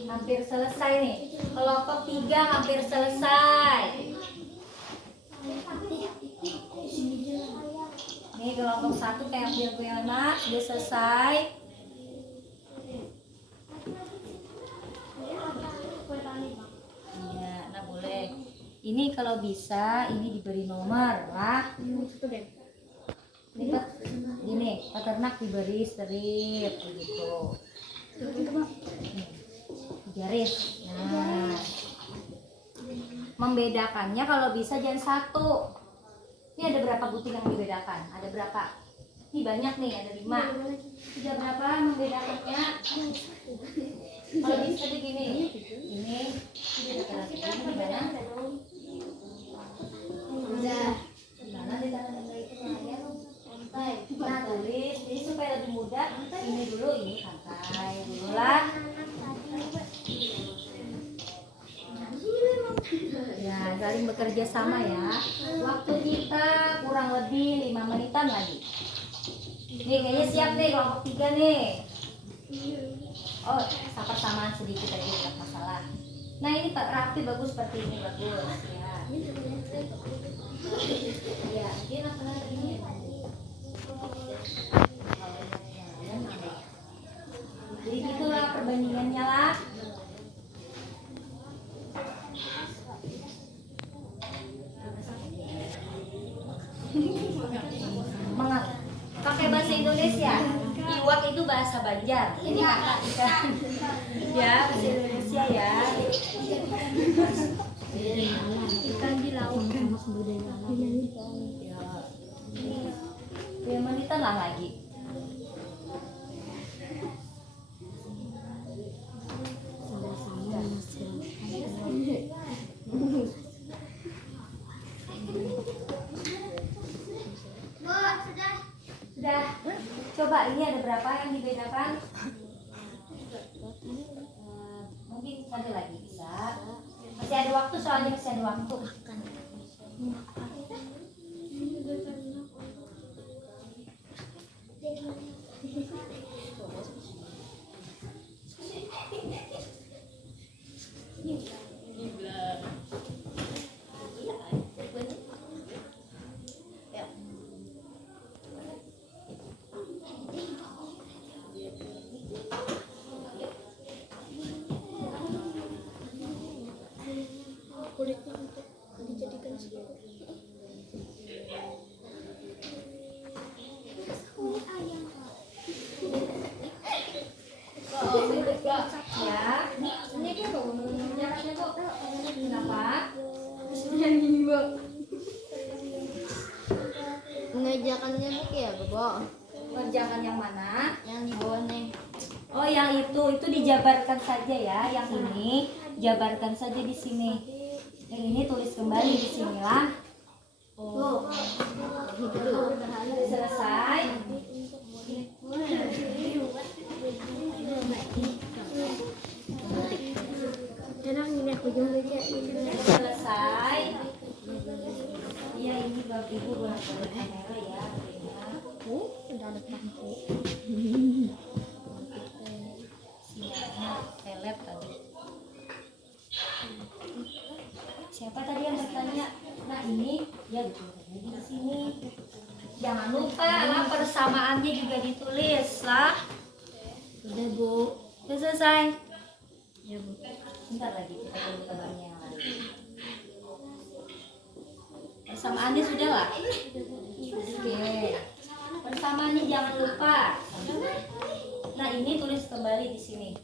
Hampir selesai nih. Kelompok 3 hampir selesai. Nih kelompok 1 kayak anak udah selesai. Iya, nah boleh. Ini kalau bisa ini diberi nomor lah. Ini gini, peternak diberi strip begitu. Garis. Nah, membedakannya kalau bisa jangan satu. Ini ada berapa butir yang dibedakan? Ada berapa? Ini banyak nih, ada 5. Sudah berapa membedakannya? Kalau bisa begini, ini gimana? Udah. Gimana di tangan itu kalian? Nah tulis, jadi supaya lebih mudah. Ini dulu, ini santai dulu lah. Ya, saling bekerja sama ya. Waktu kita kurang lebih 5 menitan lagi. Nih kayaknya siap nih kelompok 3 nih. Oh, persamaan sedikit aja tidak masalah. Nah ini Pak rapi bagus seperti ini bagus ya. Ya, ini apa lagi ini? Jadi gitulah perbandingannya lah. Pakai bahasa Indonesia. Iwak itu bahasa Banjar. Ini kakak ikan. Ya, bahasa Indonesia ya. Ikan di laut. Ya, menitan lah lagi. Sudah. Coba ini ada berapa yang dibedakan? Mungkin satu lagi bisa. Masih ada waktu soalnya masih ada waktu. Kulitnya untuk dijadikan seperti kulit ayam. Ya. Ini tuh jaraknya tuh. Kenapa? Mengerjakannya bu ya Bobo. Kerjakan yang mana? Yang di bawah nih. Oh, yang itu dijabarkan saja ya. Yang ini jabarkan saja di sini. Yang ini tulis kembali di sinilah. Oh. Selesai. Selesai. Iya, ini bagi ibu buat kamera ya. Udah ada lampu. Sinyalnya pelet tadi. Siapa tadi yang bertanya? Nah ini ya betul di sini. Jangan lupa lah persamaannya juga ditulis lah. Udah bu. Sudah selesai. Ya bu. Bentar lagi kita tunggu kabarnya yang lain. Persamaannya sudah lah. Oke. Persamaannya jangan lupa. Nah ini tulis kembali di sini.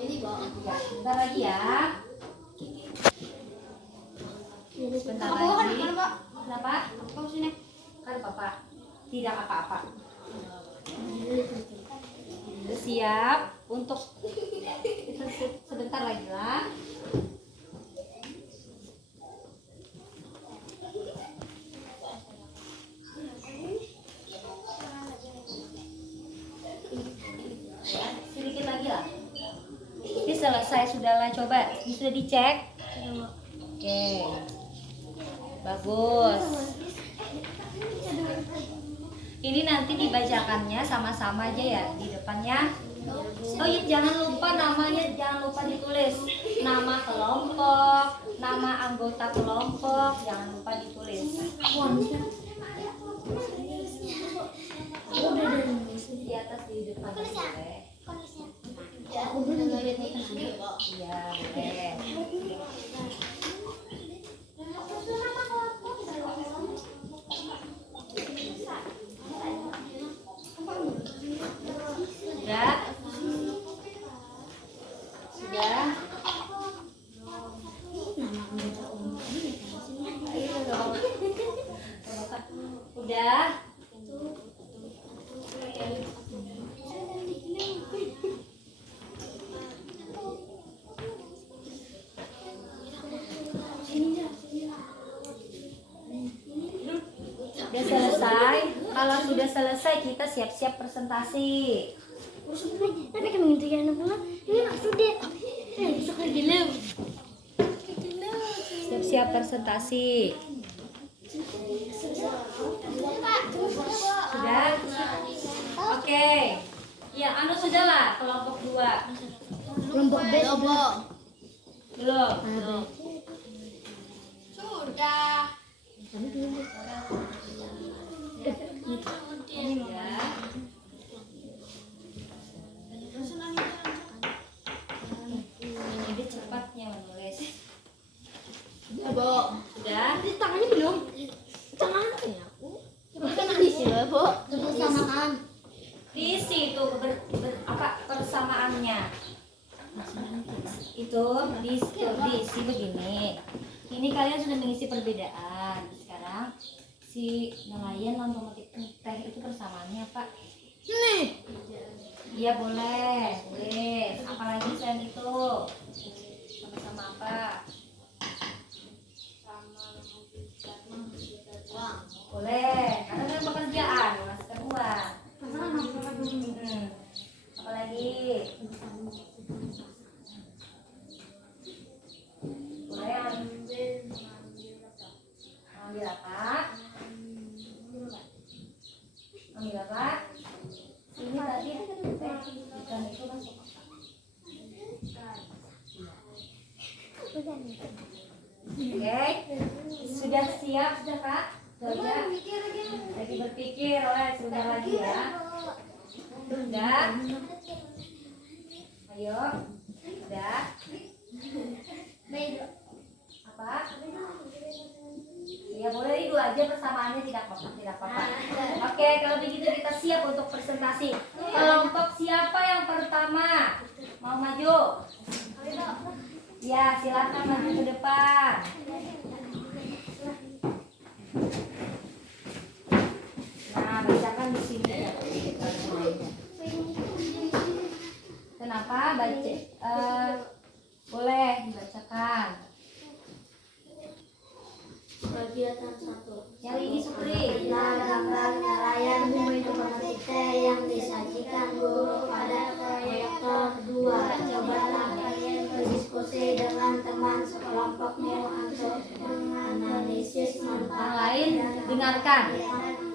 Ini bawa. Ya, bentar lagi ya. Sebentar lagi. Kenapa? Kau sini. Kan papa tidak apa-apa. Siap untuk sebentar lagi lah. Sedikit lagi lah. selesai sudahlah, coba sudah dicek. Oke, bagus. Ini nanti dibacakannya sama-sama aja ya di depannya. Oh iya, jangan lupa namanya, jangan lupa ditulis. Nama kelompok, nama anggota kelompok, jangan lupa ditulis. Di atas di depan boleh. Ya, aku belum ngeliat itu. Iya, boleh. Sudah? Sudah? Udah? Udah selesai? Kalau sudah selesai kita siap-siap presentasi. Tapi kami ngintikan pulang. Ini maksudnya. Bisa lagi lem. Siap-siap presentasi. Sudah? Oke. Ya, anu sudahlah kelompok 2. Kelompok B sudah. Belum. Sudah. Ya. Ini dia cepatnya menulis. Sudah, Bo. Sudah? Di tangannya belum. Tangan ya aku. Kan di sini, Bo. Kebersamaan. Diisi itu apa persamaannya. Itu diisi begini. Ini kalian sudah mengisi perbedaan. Sekarang si nelayan non pemetik teh itu persamaannya apa? Nih. Iya boleh. Apalagi selain itu? Sama-sama apa? Boleh. Karena kan pekerjaan, menghasilkan uang. Apalagi? Boleh ambil apa? Ambil apa? Ini tadi ikan itu masuk apa? Oke, sudah siap sudah Kak? Sudah? Lagi berpikir, sebentar lagi ya. Sudah? Ayo, sudah? Apa? Ya boleh itu aja persamaannya tidak apa-apa. Oke, kalau begitu kita siap untuk presentasi. Kelompok siapa yang pertama? Mau maju? Ya, silakan maju ke depan. Nah, bacakan di sini. Kenapa baca? Boleh dibacakan. Kegiatan 1. Yang ini Supri. Gambar nelayan itu pemetik teh yang disajikan guru pada proyektor 2. Cobalah kalian berdiskusi dengan teman sekelompokmu untuk menganalisis Yang manfaat lain dengarkan.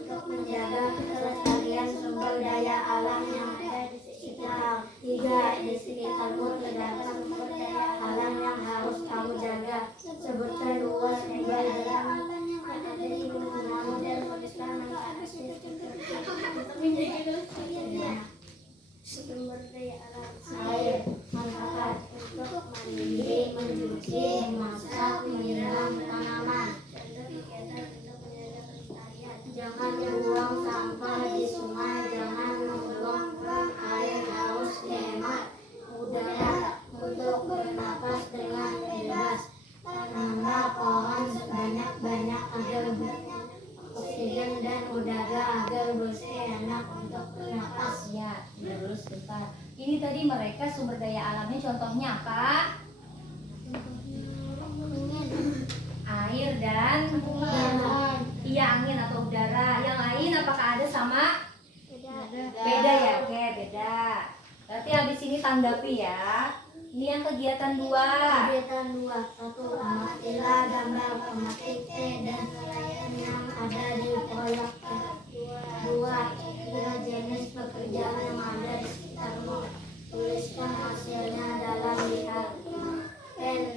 untuk menjaga kelestarian sumber daya alam yang ada di sekitar. 3. Di sekitarmu terdapat sumber daya alam yang harus kamu jaga. Sebutkan 2 sumber daya alam yang ada di lingkunganmu dan tuliskan manfaat sumber daya alam. Air, manfaat untuk mandi, mencuci, memasak, menyiram tanaman. Jangan buang sampah di sungai, jangan membuang air harus dihemat. Udara untuk bernapas dengan bebas. Tanamlah pohon sebanyak-banyak agar oksigen dan udara agar bersih enak untuk bernapas. Ya, dulu sebentar. Ini tadi mereka sumber daya alamnya contohnya apa? Air dan iya angin atau udara. Yang lain apakah ada sama? Beda ya, oke beda. Berarti habis ini tanggapi ya. Ini yang kegiatan 2. Kegiatan 2. 1. Amatilah gambar pematik teh dan nelayan yang ada di proyek teh. 2. Kira jenis pekerjaan yang ada di sekitarmu. Tuliskan hasilnya dalam lihat. Pen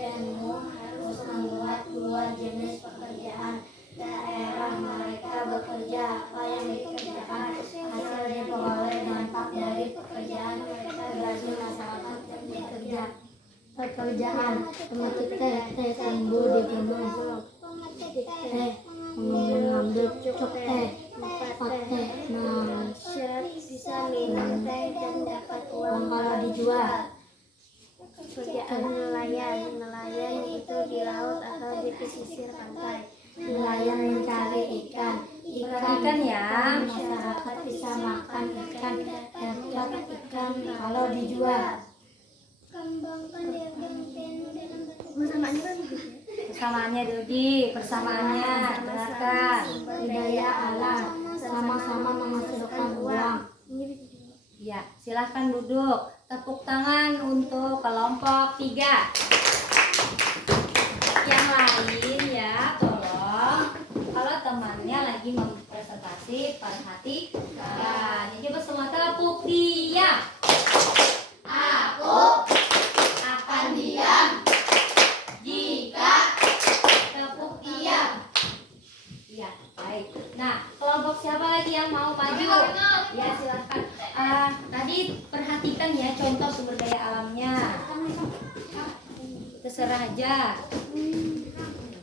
penmu harus membuat 2 jenis pekerjaan. Daerah mereka bekerja, apa yang dikerjakan, hasil diperoleh, dampak dari pekerjaan mereka, gaji masyarakat yang bekerja. Pekerjaan pemetik teh sembuh di gunung, pemetik teh mengambil cuk teh, pot teh, bisa minum teh dan dapat uang kalau dijual. Pekerjaan nelayan itu di laut atau di pesisir pantai. Nelayan mencari ikan ya. masyarakat bisa makan ikan, dapat ikan kalau dijual. Kembangkan diagram Persamaannya Dodi, persamaannya dengarkan. budaya alam, sama-sama menghasilkan uang. Ya, silahkan duduk. Tepuk tangan untuk kelompok 3. Yang lain ya, tolong. Kalau temannya lagi mempresentasi, perhatikan. Jadi coba semua tepuk diam. Aku akan diam jika Tepuk diam. Iya, baik. Nah, kelompok siapa lagi yang mau maju? Ya, silahkan. Tadi perhatikan ya contoh sumber daya alamnya. Terserah aja.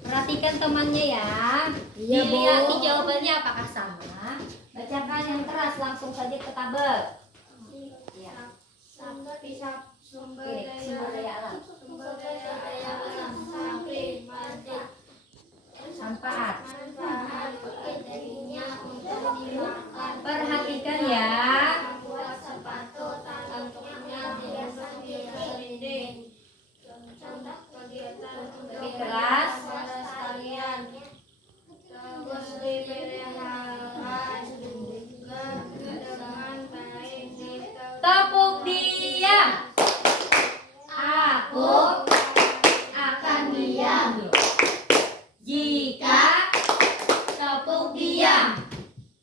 Perhatikan temannya ya. Iya, Bu. Dilihat nih jawabannya apakah sama. Bacakan yang keras, langsung saja ke tabel. Iya. sumber Oke, sumber daya alam. Manfaat. Perhatikan ya. Membuat sepatu tangannya diasak di dinding. Contoh kegiatan Lebih keras. sekalian. Terus dipelihara juga dengan baik. Tepuk diam. Aku akan diam jika tepuk diam.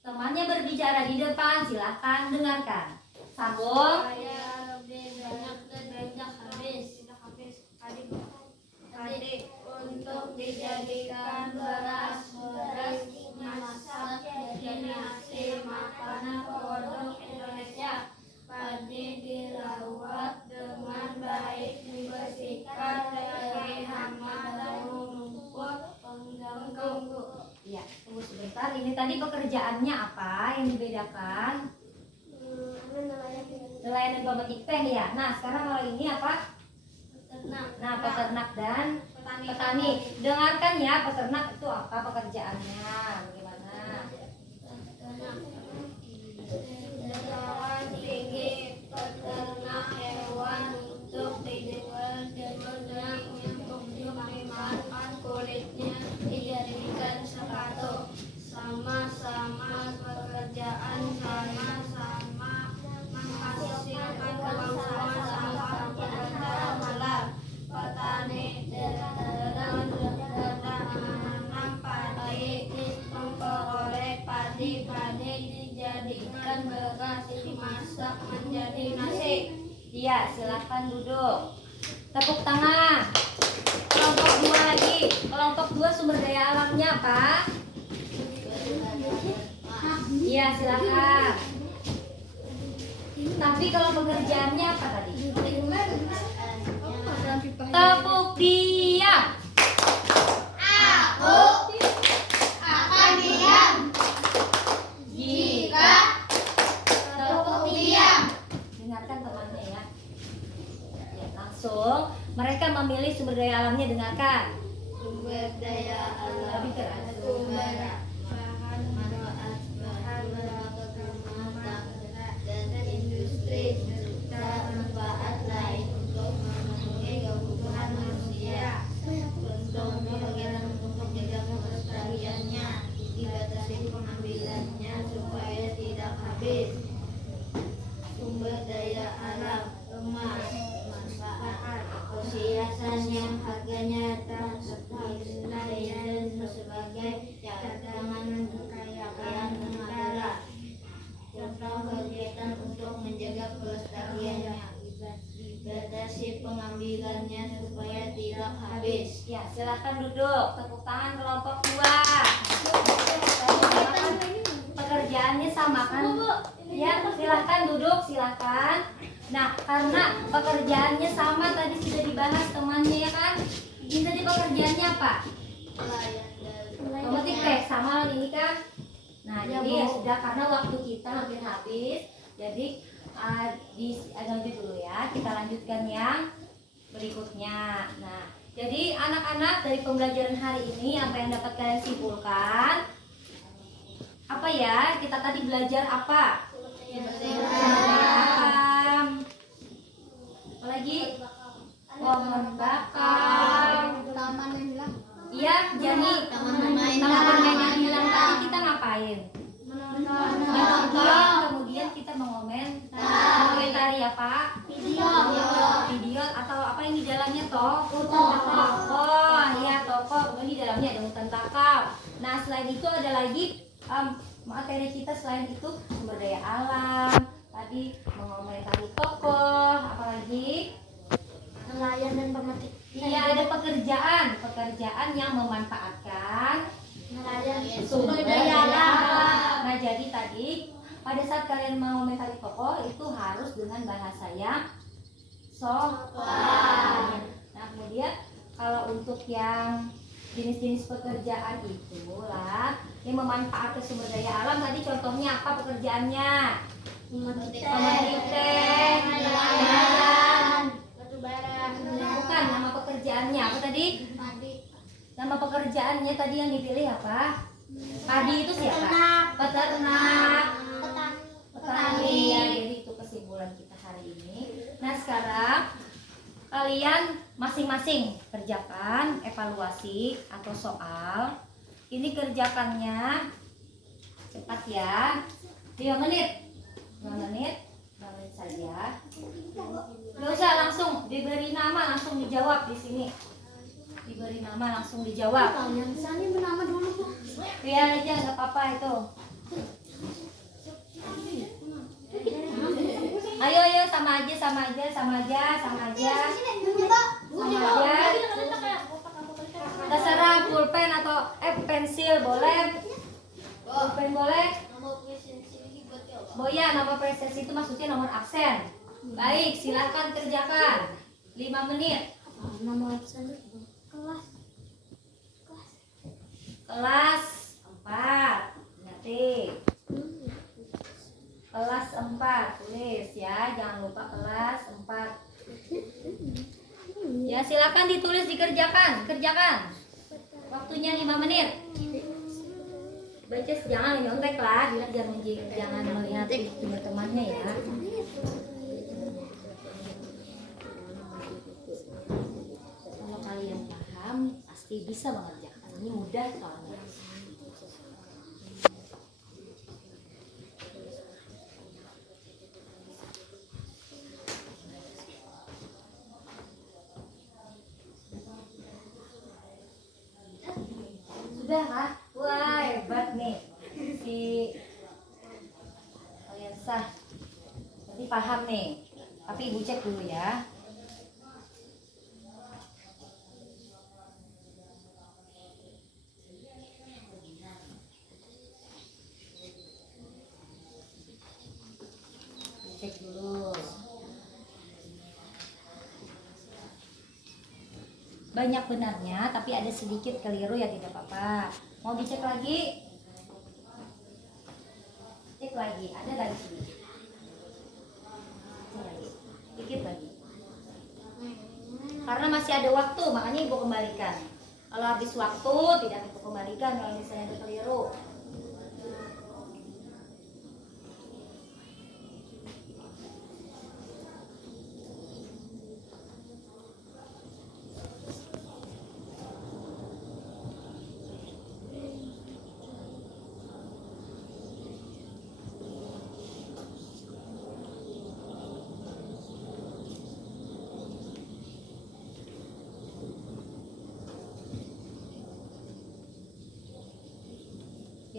Temannya berbicara di depan, silahkan dengarkan. Sambung. Saya lebih banyak dan banyak habis. Adik untuk dijadikan beras masak jadi nasi makanan produk Indonesia. Padi dirawat dengan baik, dibersihkan dari hama dan rumput pengganggu. Ya, tunggu sebentar. Ini tadi pekerjaannya apa yang dibedakan? Nelayan dan pemetik teh ya. Nah, sekarang kalau ini apa? Nah, peternak dan petani. Dengarkan ya, peternak itu apa pekerjaannya? Bagaimana? Dataran tinggi peternak hewan untuk dijual dagingnya untuk dimakan, kulitnya dijadikan sepatu. Sama-sama pekerjaan, sama-sama menghasilkan uang, sama-sama bekerja malam. Petani dalam menanam padi, memperoleh padi dijadikan beras, dimasak menjadi nasi. Iya, silahkan duduk. Tepuk tangan. Kelompok 2 lagi. Kelompok 2 sumber daya alamnya apa? Iya, silakan. Tapi kalau pekerjaannya apa tadi? Tepuk diam. Aku akan diam Jika tepuk diam. dengarkan temannya ya. Ya, langsung mereka memilih sumber daya alamnya, dengarkan. Sumber daya alam, Lebih keras. sumber bahan manfaat, bahan baku rumah tangga dan industri serta manfaat lain untuk memenuhi kebutuhan manusia. Contohnya bagaimana untuk menjaga kelestariannya, dibatasi pengambilannya supaya tidak habis. Sumber daya alam, emas, yang harganya tak senilai dan sebagai cadangan kekayaan negara. Contoh kegiatan untuk menjaga kelestariannya, dibatasi pengambilannya supaya tidak habis. Ya, silahkan duduk. Tepuk tangan kelompok 2. Pekerjaannya sama kan? Ya, silahkan duduk, silahkan. Nah, karena pekerjaannya sama tadi sudah dibahas temannya ya kan? Ini tadi pekerjaannya apa? Memetik teh sama ini kan? Nah, jadi ya sudah karena waktu kita hampir habis. Jadi lanjut dulu ya. Kita lanjutkan yang berikutnya. Nah, jadi anak-anak dari pembelajaran hari ini apa yang dapat kalian simpulkan? Apa ya? Kita tadi belajar apa? Alam. Apalagi? Pohon bakar. Iya, Jani. Taman bermain. Taman bermain yang hilang tadi kita ngapain? Menonton. Kemudian kita mengomentari apa? Video atau apa yang di dalamnya toh? Tokoh, ya tokoh. Kemudian di dalamnya ada hutan bakau. Nah, selain itu ada lagi materi kita selain itu sumber daya alam. Tadi mengomentari tokoh, apalagi? Nelayan dan pemetik. Iya, ada pekerjaan yang memanfaatkan sumber daya alam. Nah, jadi tadi pada saat kalian mengomentari tokoh itu harus dengan bahasa yang sopan. Nah, kemudian kalau untuk yang jenis-jenis pekerjaan itulah yang memanfaatkan sumber daya alam. Tadi contohnya apa pekerjaannya? Memetik teh, nelayan. Bukan nama pekerjaannya apa tadi? Nama pekerjaannya tadi yang dipilih apa? Padi itu siapa? Peternak. Petani. Ya, jadi itu kesimpulan kita hari ini. Nah, sekarang kalian masing-masing kerjakan evaluasi atau soal. Ini kerjakannya cepat ya. 5 menit. 5 menit saja. Gak usah langsung diberi nama langsung dijawab di sini. Diberi nama langsung dijawab. Yang misalnya bernama dulu Bu. Biar aja nggak apa-apa itu. Ayo sama aja. Terserah pulpen atau pensil boleh. Pulpen boleh. Boya nama presentasi itu maksudnya nomor absen. Baik, silakan kerjakan. 5 menit. Nama absen Kelas 4. Nanti. Kelas 4 tulis ya, jangan lupa kelas 4. Ya, silakan ditulis dikerjakan. Kerjakan. Waktunya 5 menit. Baca jangan nyontek lah, jangan melihat punya temannya ya. Kalau kalian paham, pasti bisa mengerjakan. Ini mudah soalnya. Sudah kah? Wah, hebat nih si kalian sah. Nanti paham nih. Tapi ibu cek dulu ya. Cek dulu. Banyak benarnya, tapi ada sedikit keliru ya tidak apa-apa. Mau dicek lagi? Cek lagi, ada lagi sedikit. Cek lagi, dikit lagi. Karena masih ada waktu, makanya ibu kembalikan. Kalau habis waktu, tidak ibu kembalikan kalau misalnya ada keliru.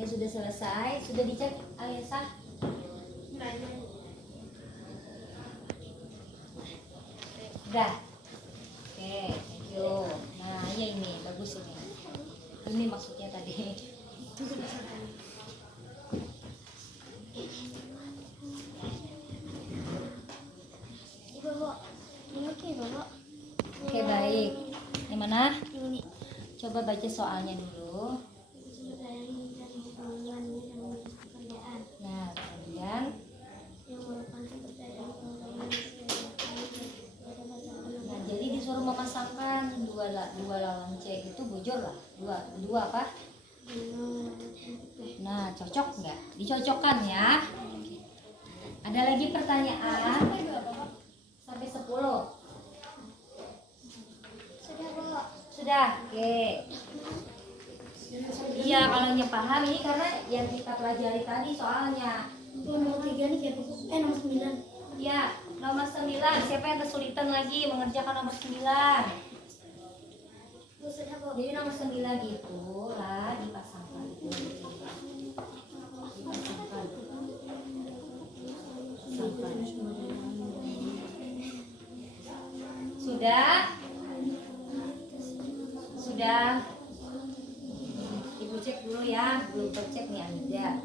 Ya sudah selesai, sudah dicek Aliasa? Udah. Oke, thank you. Nah, ya ini bagus ini. Ini maksudnya tadi. Oke, baik. Yang mana? Coba baca soalnya dulu. Nah, kemudian nah, jadi disuruh memasangkan dua lawan C itu bujur lah. Dua apa? Nah, cocok nggak? Dicocokkan ya. Ada lagi pertanyaan? Sampai 10. Sudah, oke. Iya, kalau yang paham ini karena yang kita pelajari tadi soalnya. Nomor 3 nih kayak nomor 9. Ya, nomor 9. Siapa yang kesulitan lagi mengerjakan nomor 9? Jadi nomor 9 itu lah dipasangkan. Dipasangkan. Sudah? Sudah? Ibu cek dulu ya, belum cek nih Anda.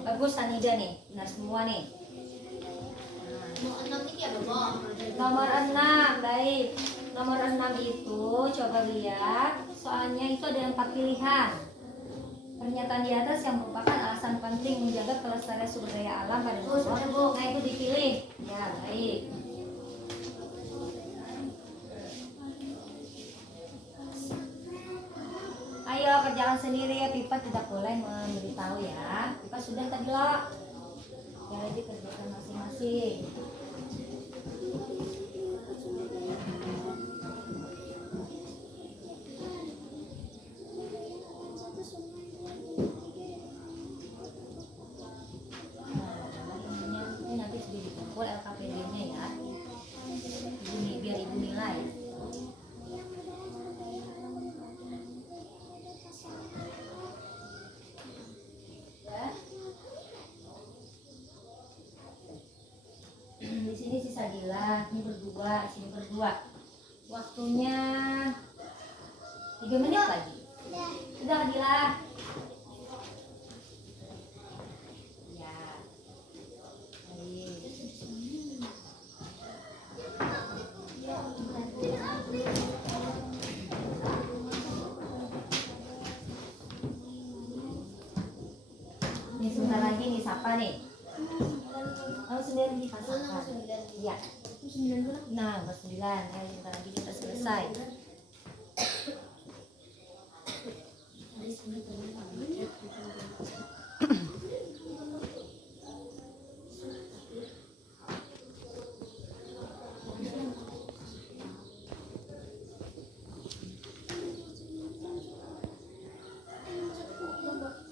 Bagus Anida nih, benar semua nih. Nomor 6, baik. Nomor 6 itu coba lihat, soalnya itu ada 4 pilihan. Pernyataan di atas yang merupakan alasan penting menjaga kelestarian sumber daya alam pada Bogor. Nah, itu dipilih. Ya, baik. Ayo kerjakan sendiri ya, Pipa tidak boleh memberitahu ya. Pipa sudah tadi loh. Ya, lagi kerjakan masing-masing. Ini nanti sudah dikumpul LKPD-nya ya. Biar ibu nilai. Di sini sisa Dila, ini berdua, sini berdua. Waktunya 3 menit lagi. Sudah Dila. Ya. Baik. Ini sebentar lagi nih siapa nih? Kalau 9 dipasangkan. Iya. Nah, nomor 9. Ya, sebentar lagi kita selesai.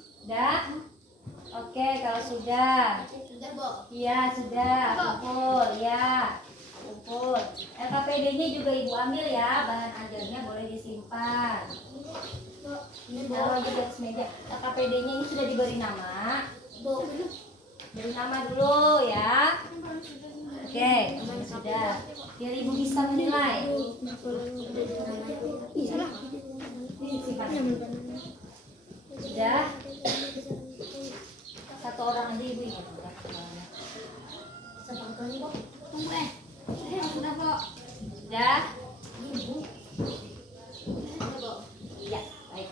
Sudah? Oke, kalau sudah. Iya, sudah. Kumpul, ya. Kumpul. LKPD-nya juga Ibu ambil ya. Bahan ajarnya boleh disimpan. Ini taruh aja di atas meja. LKPD-nya ini sudah diberi nama. Beri nama dulu ya. Oke, sudah. Biar Ibu bisa menilai. Ini simpan. Sudah. Satu orang aja Ibu ingat berapa kepalanya. Sudah kok. Sudah. Iya, baik.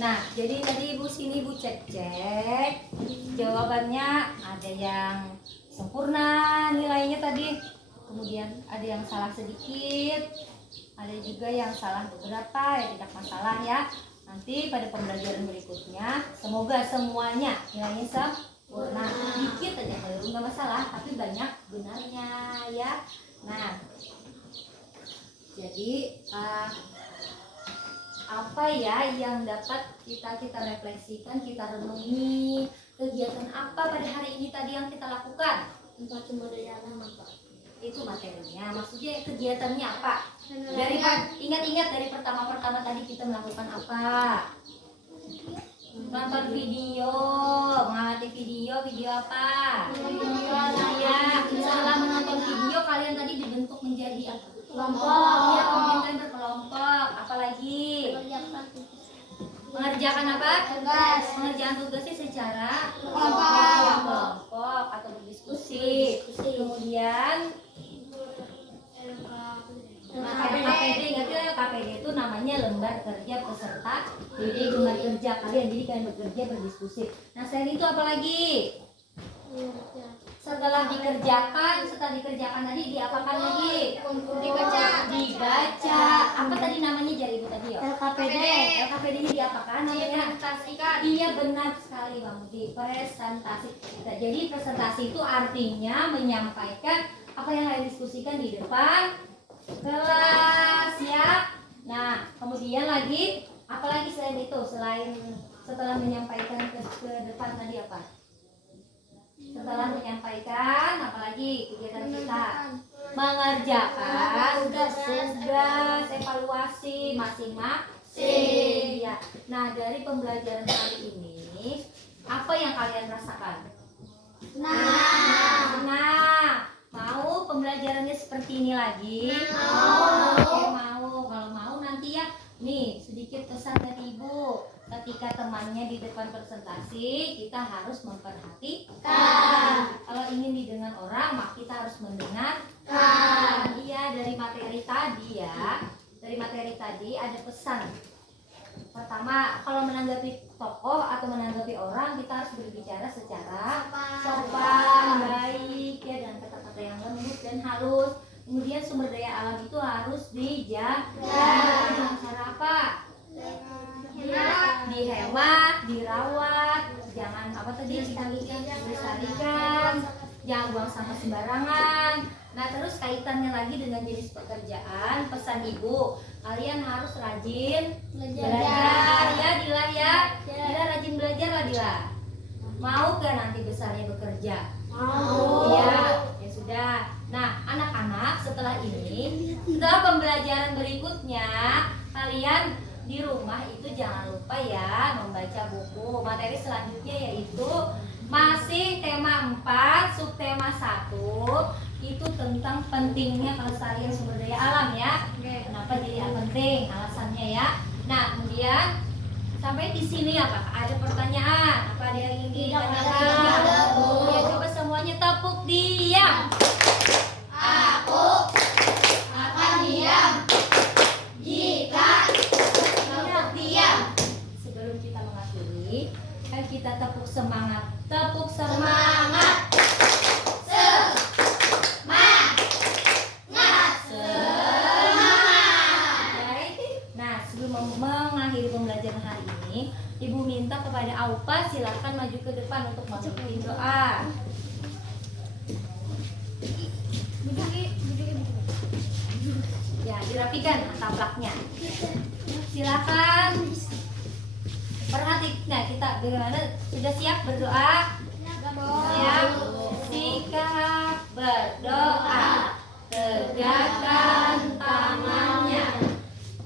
Nah, jadi tadi Ibu sini Ibu cek-cek. Jawabannya ada yang sempurna nilainya tadi. Kemudian ada yang salah sedikit. Ada juga yang salah beberapa, ya tidak masalah ya. Nanti pada pembelajaran berikutnya semoga semuanya nilainya sempurna. Dikit aja kalau nggak masalah, tapi banyak benarnya ya. Nah, jadi apa ya yang dapat kita refleksikan, kita renungi, kegiatan apa pada hari ini tadi yang kita lakukan? Tempat sumber daya alam apa? Itu materinya. Maksudnya kegiatannya apa? Dari ingat-ingat dari pertama tadi kita melakukan apa? Nonton video, mengamati video apa? Ya, setelah menonton video kalian tadi dibentuk menjadi apa? Kelompok. Iya, kemudian berkelompok. Apalagi mengerjakan apa? Tugas. Pengerjaan tugasnya secara Kelompok. atau berdiskusi. Kemudian KPD, ingat ya, KPD itu namanya lembar kerja peserta didik lembar kerja kalian, jadi kalian bekerja berdiskusi. Nah selain itu apa lagi? Setelah dikerjakan tadi diapakan lagi? Dibaca. Apa tadi namanya Jari Ibu tadi ya? LKPD. LKPD ini diapakan namanya? Iya benar sekali Bang Budi, presentasi. Nah, jadi presentasi itu artinya menyampaikan apa yang kalian diskusikan di depan kelas ya. Nah kemudian lagi apa lagi selain itu, selain setelah menyampaikan ke depan tadi apa? Setelah menyampaikan apalagi kegiatan kita mengerjakan tugas evaluasi masing-masing ya. Nah dari pembelajaran kali ini apa yang kalian rasakan? Nah, mau pembelajarannya seperti ini lagi? Oke, mau. Kalau mau nanti ya, nih sedikit pesan dari Ibu. Ketika temannya di depan presentasi, kita harus memperhatikan. Kalau ingin didengar orang, maka kita harus mendengarkan. Iya, dari materi tadi ya. Dari materi tadi ada pesan. Pertama, kalau menanggapi tokoh atau menanggapi orang, kita harus berbicara secara sopan, baik ya, dengan kata-kata yang lembut dan halus. Kemudian sumber daya alam itu harus dijaga dengan cara apa? Dihemat, dirawat, jangan apa tadi? Dilestarikan, jangan buang sampah sembarangan. Nah terus kaitannya lagi dengan jenis pekerjaan, pesan Ibu, kalian harus rajin belajar ya Dila ya. Dila rajin belajar lah Dila. Mau gak nanti besarnya bekerja? Mau. Ya sudah. Nah anak-anak setelah ini, setelah pembelajaran berikutnya, kalian di rumah itu jangan lupa ya membaca buku. Materi selanjutnya yaitu masih tema 4, subtema 1 itu tentang pentingnya kelestarian sumber daya alam ya. Kenapa jadi penting? Alasannya ya. Nah, kemudian sampai di sini apakah ada pertanyaan? Apa ada yang ingin ditanyakan? Ya, coba semuanya tepuk diam. Aku akan diam jika tepuk diam. Sebelum kita mengakhiri, kan kita tepuk semangat. Tepuk semangat. Mengakhiri pembelajaran hari ini, Ibu minta kepada Aupa silakan maju ke depan untuk memimpin doa. Ya, dirapikan taplaknya. Silakan. Perhatikan, nah kita bagaimana? Sudah siap berdoa? Ya, sikap berdoa. Tegakkan tangannya.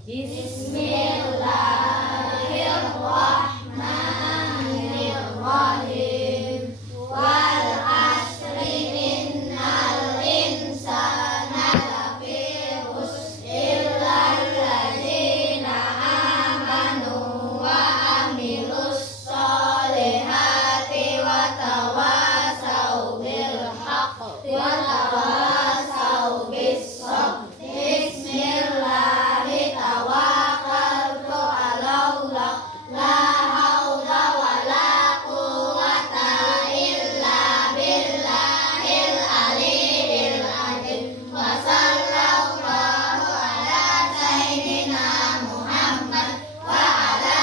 Bismillahirrahmanirrahim. Wal asri innal insana lafi khusr illal ladzina amanu wa amilus solihati wa tawasau bil haqqi wa tawasau bis sabr. Bismillahi tawakkaltu 'alallah la haula wala quwwata illa billahil aliyyil azim. Wa sallallahu ala sayyidina Muhammad wa ala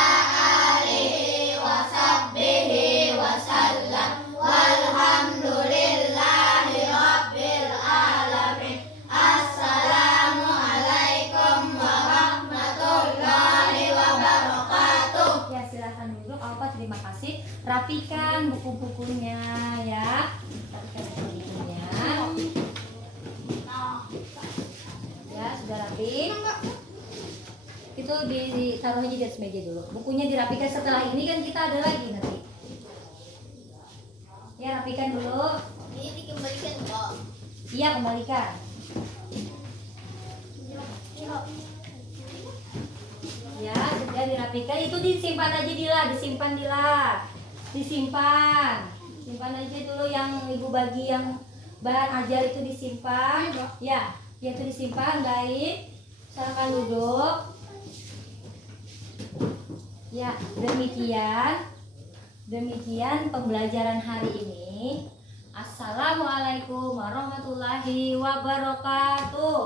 alihi wa sahbihi wa sallam. Walhamdulillahi rabbil alamin. Assalamualaikum warahmatullahi wabarakatuh. Ya silakan duduk. Aupa terima kasih. Rapikan buku-bukunya ya. Rapikan buku-bukunya. itu ditaruh aja di atas meja dulu. Bukunya dirapikan, setelah ini kan kita ada lagi nanti. Ya, rapikan dulu. Ini dikembalikan kok. Iya, kembalikan. Ya, sudah dirapikan. Itu disimpan aja Dila, disimpan Dila. Disimpan. Simpan aja dulu yang ibu bagi yang bahan ajar itu disimpan. Ya, itu disimpan. Baik. Silakan duduk. Ya, demikian pembelajaran hari ini. Assalamualaikum warahmatullahi wabarakatuh.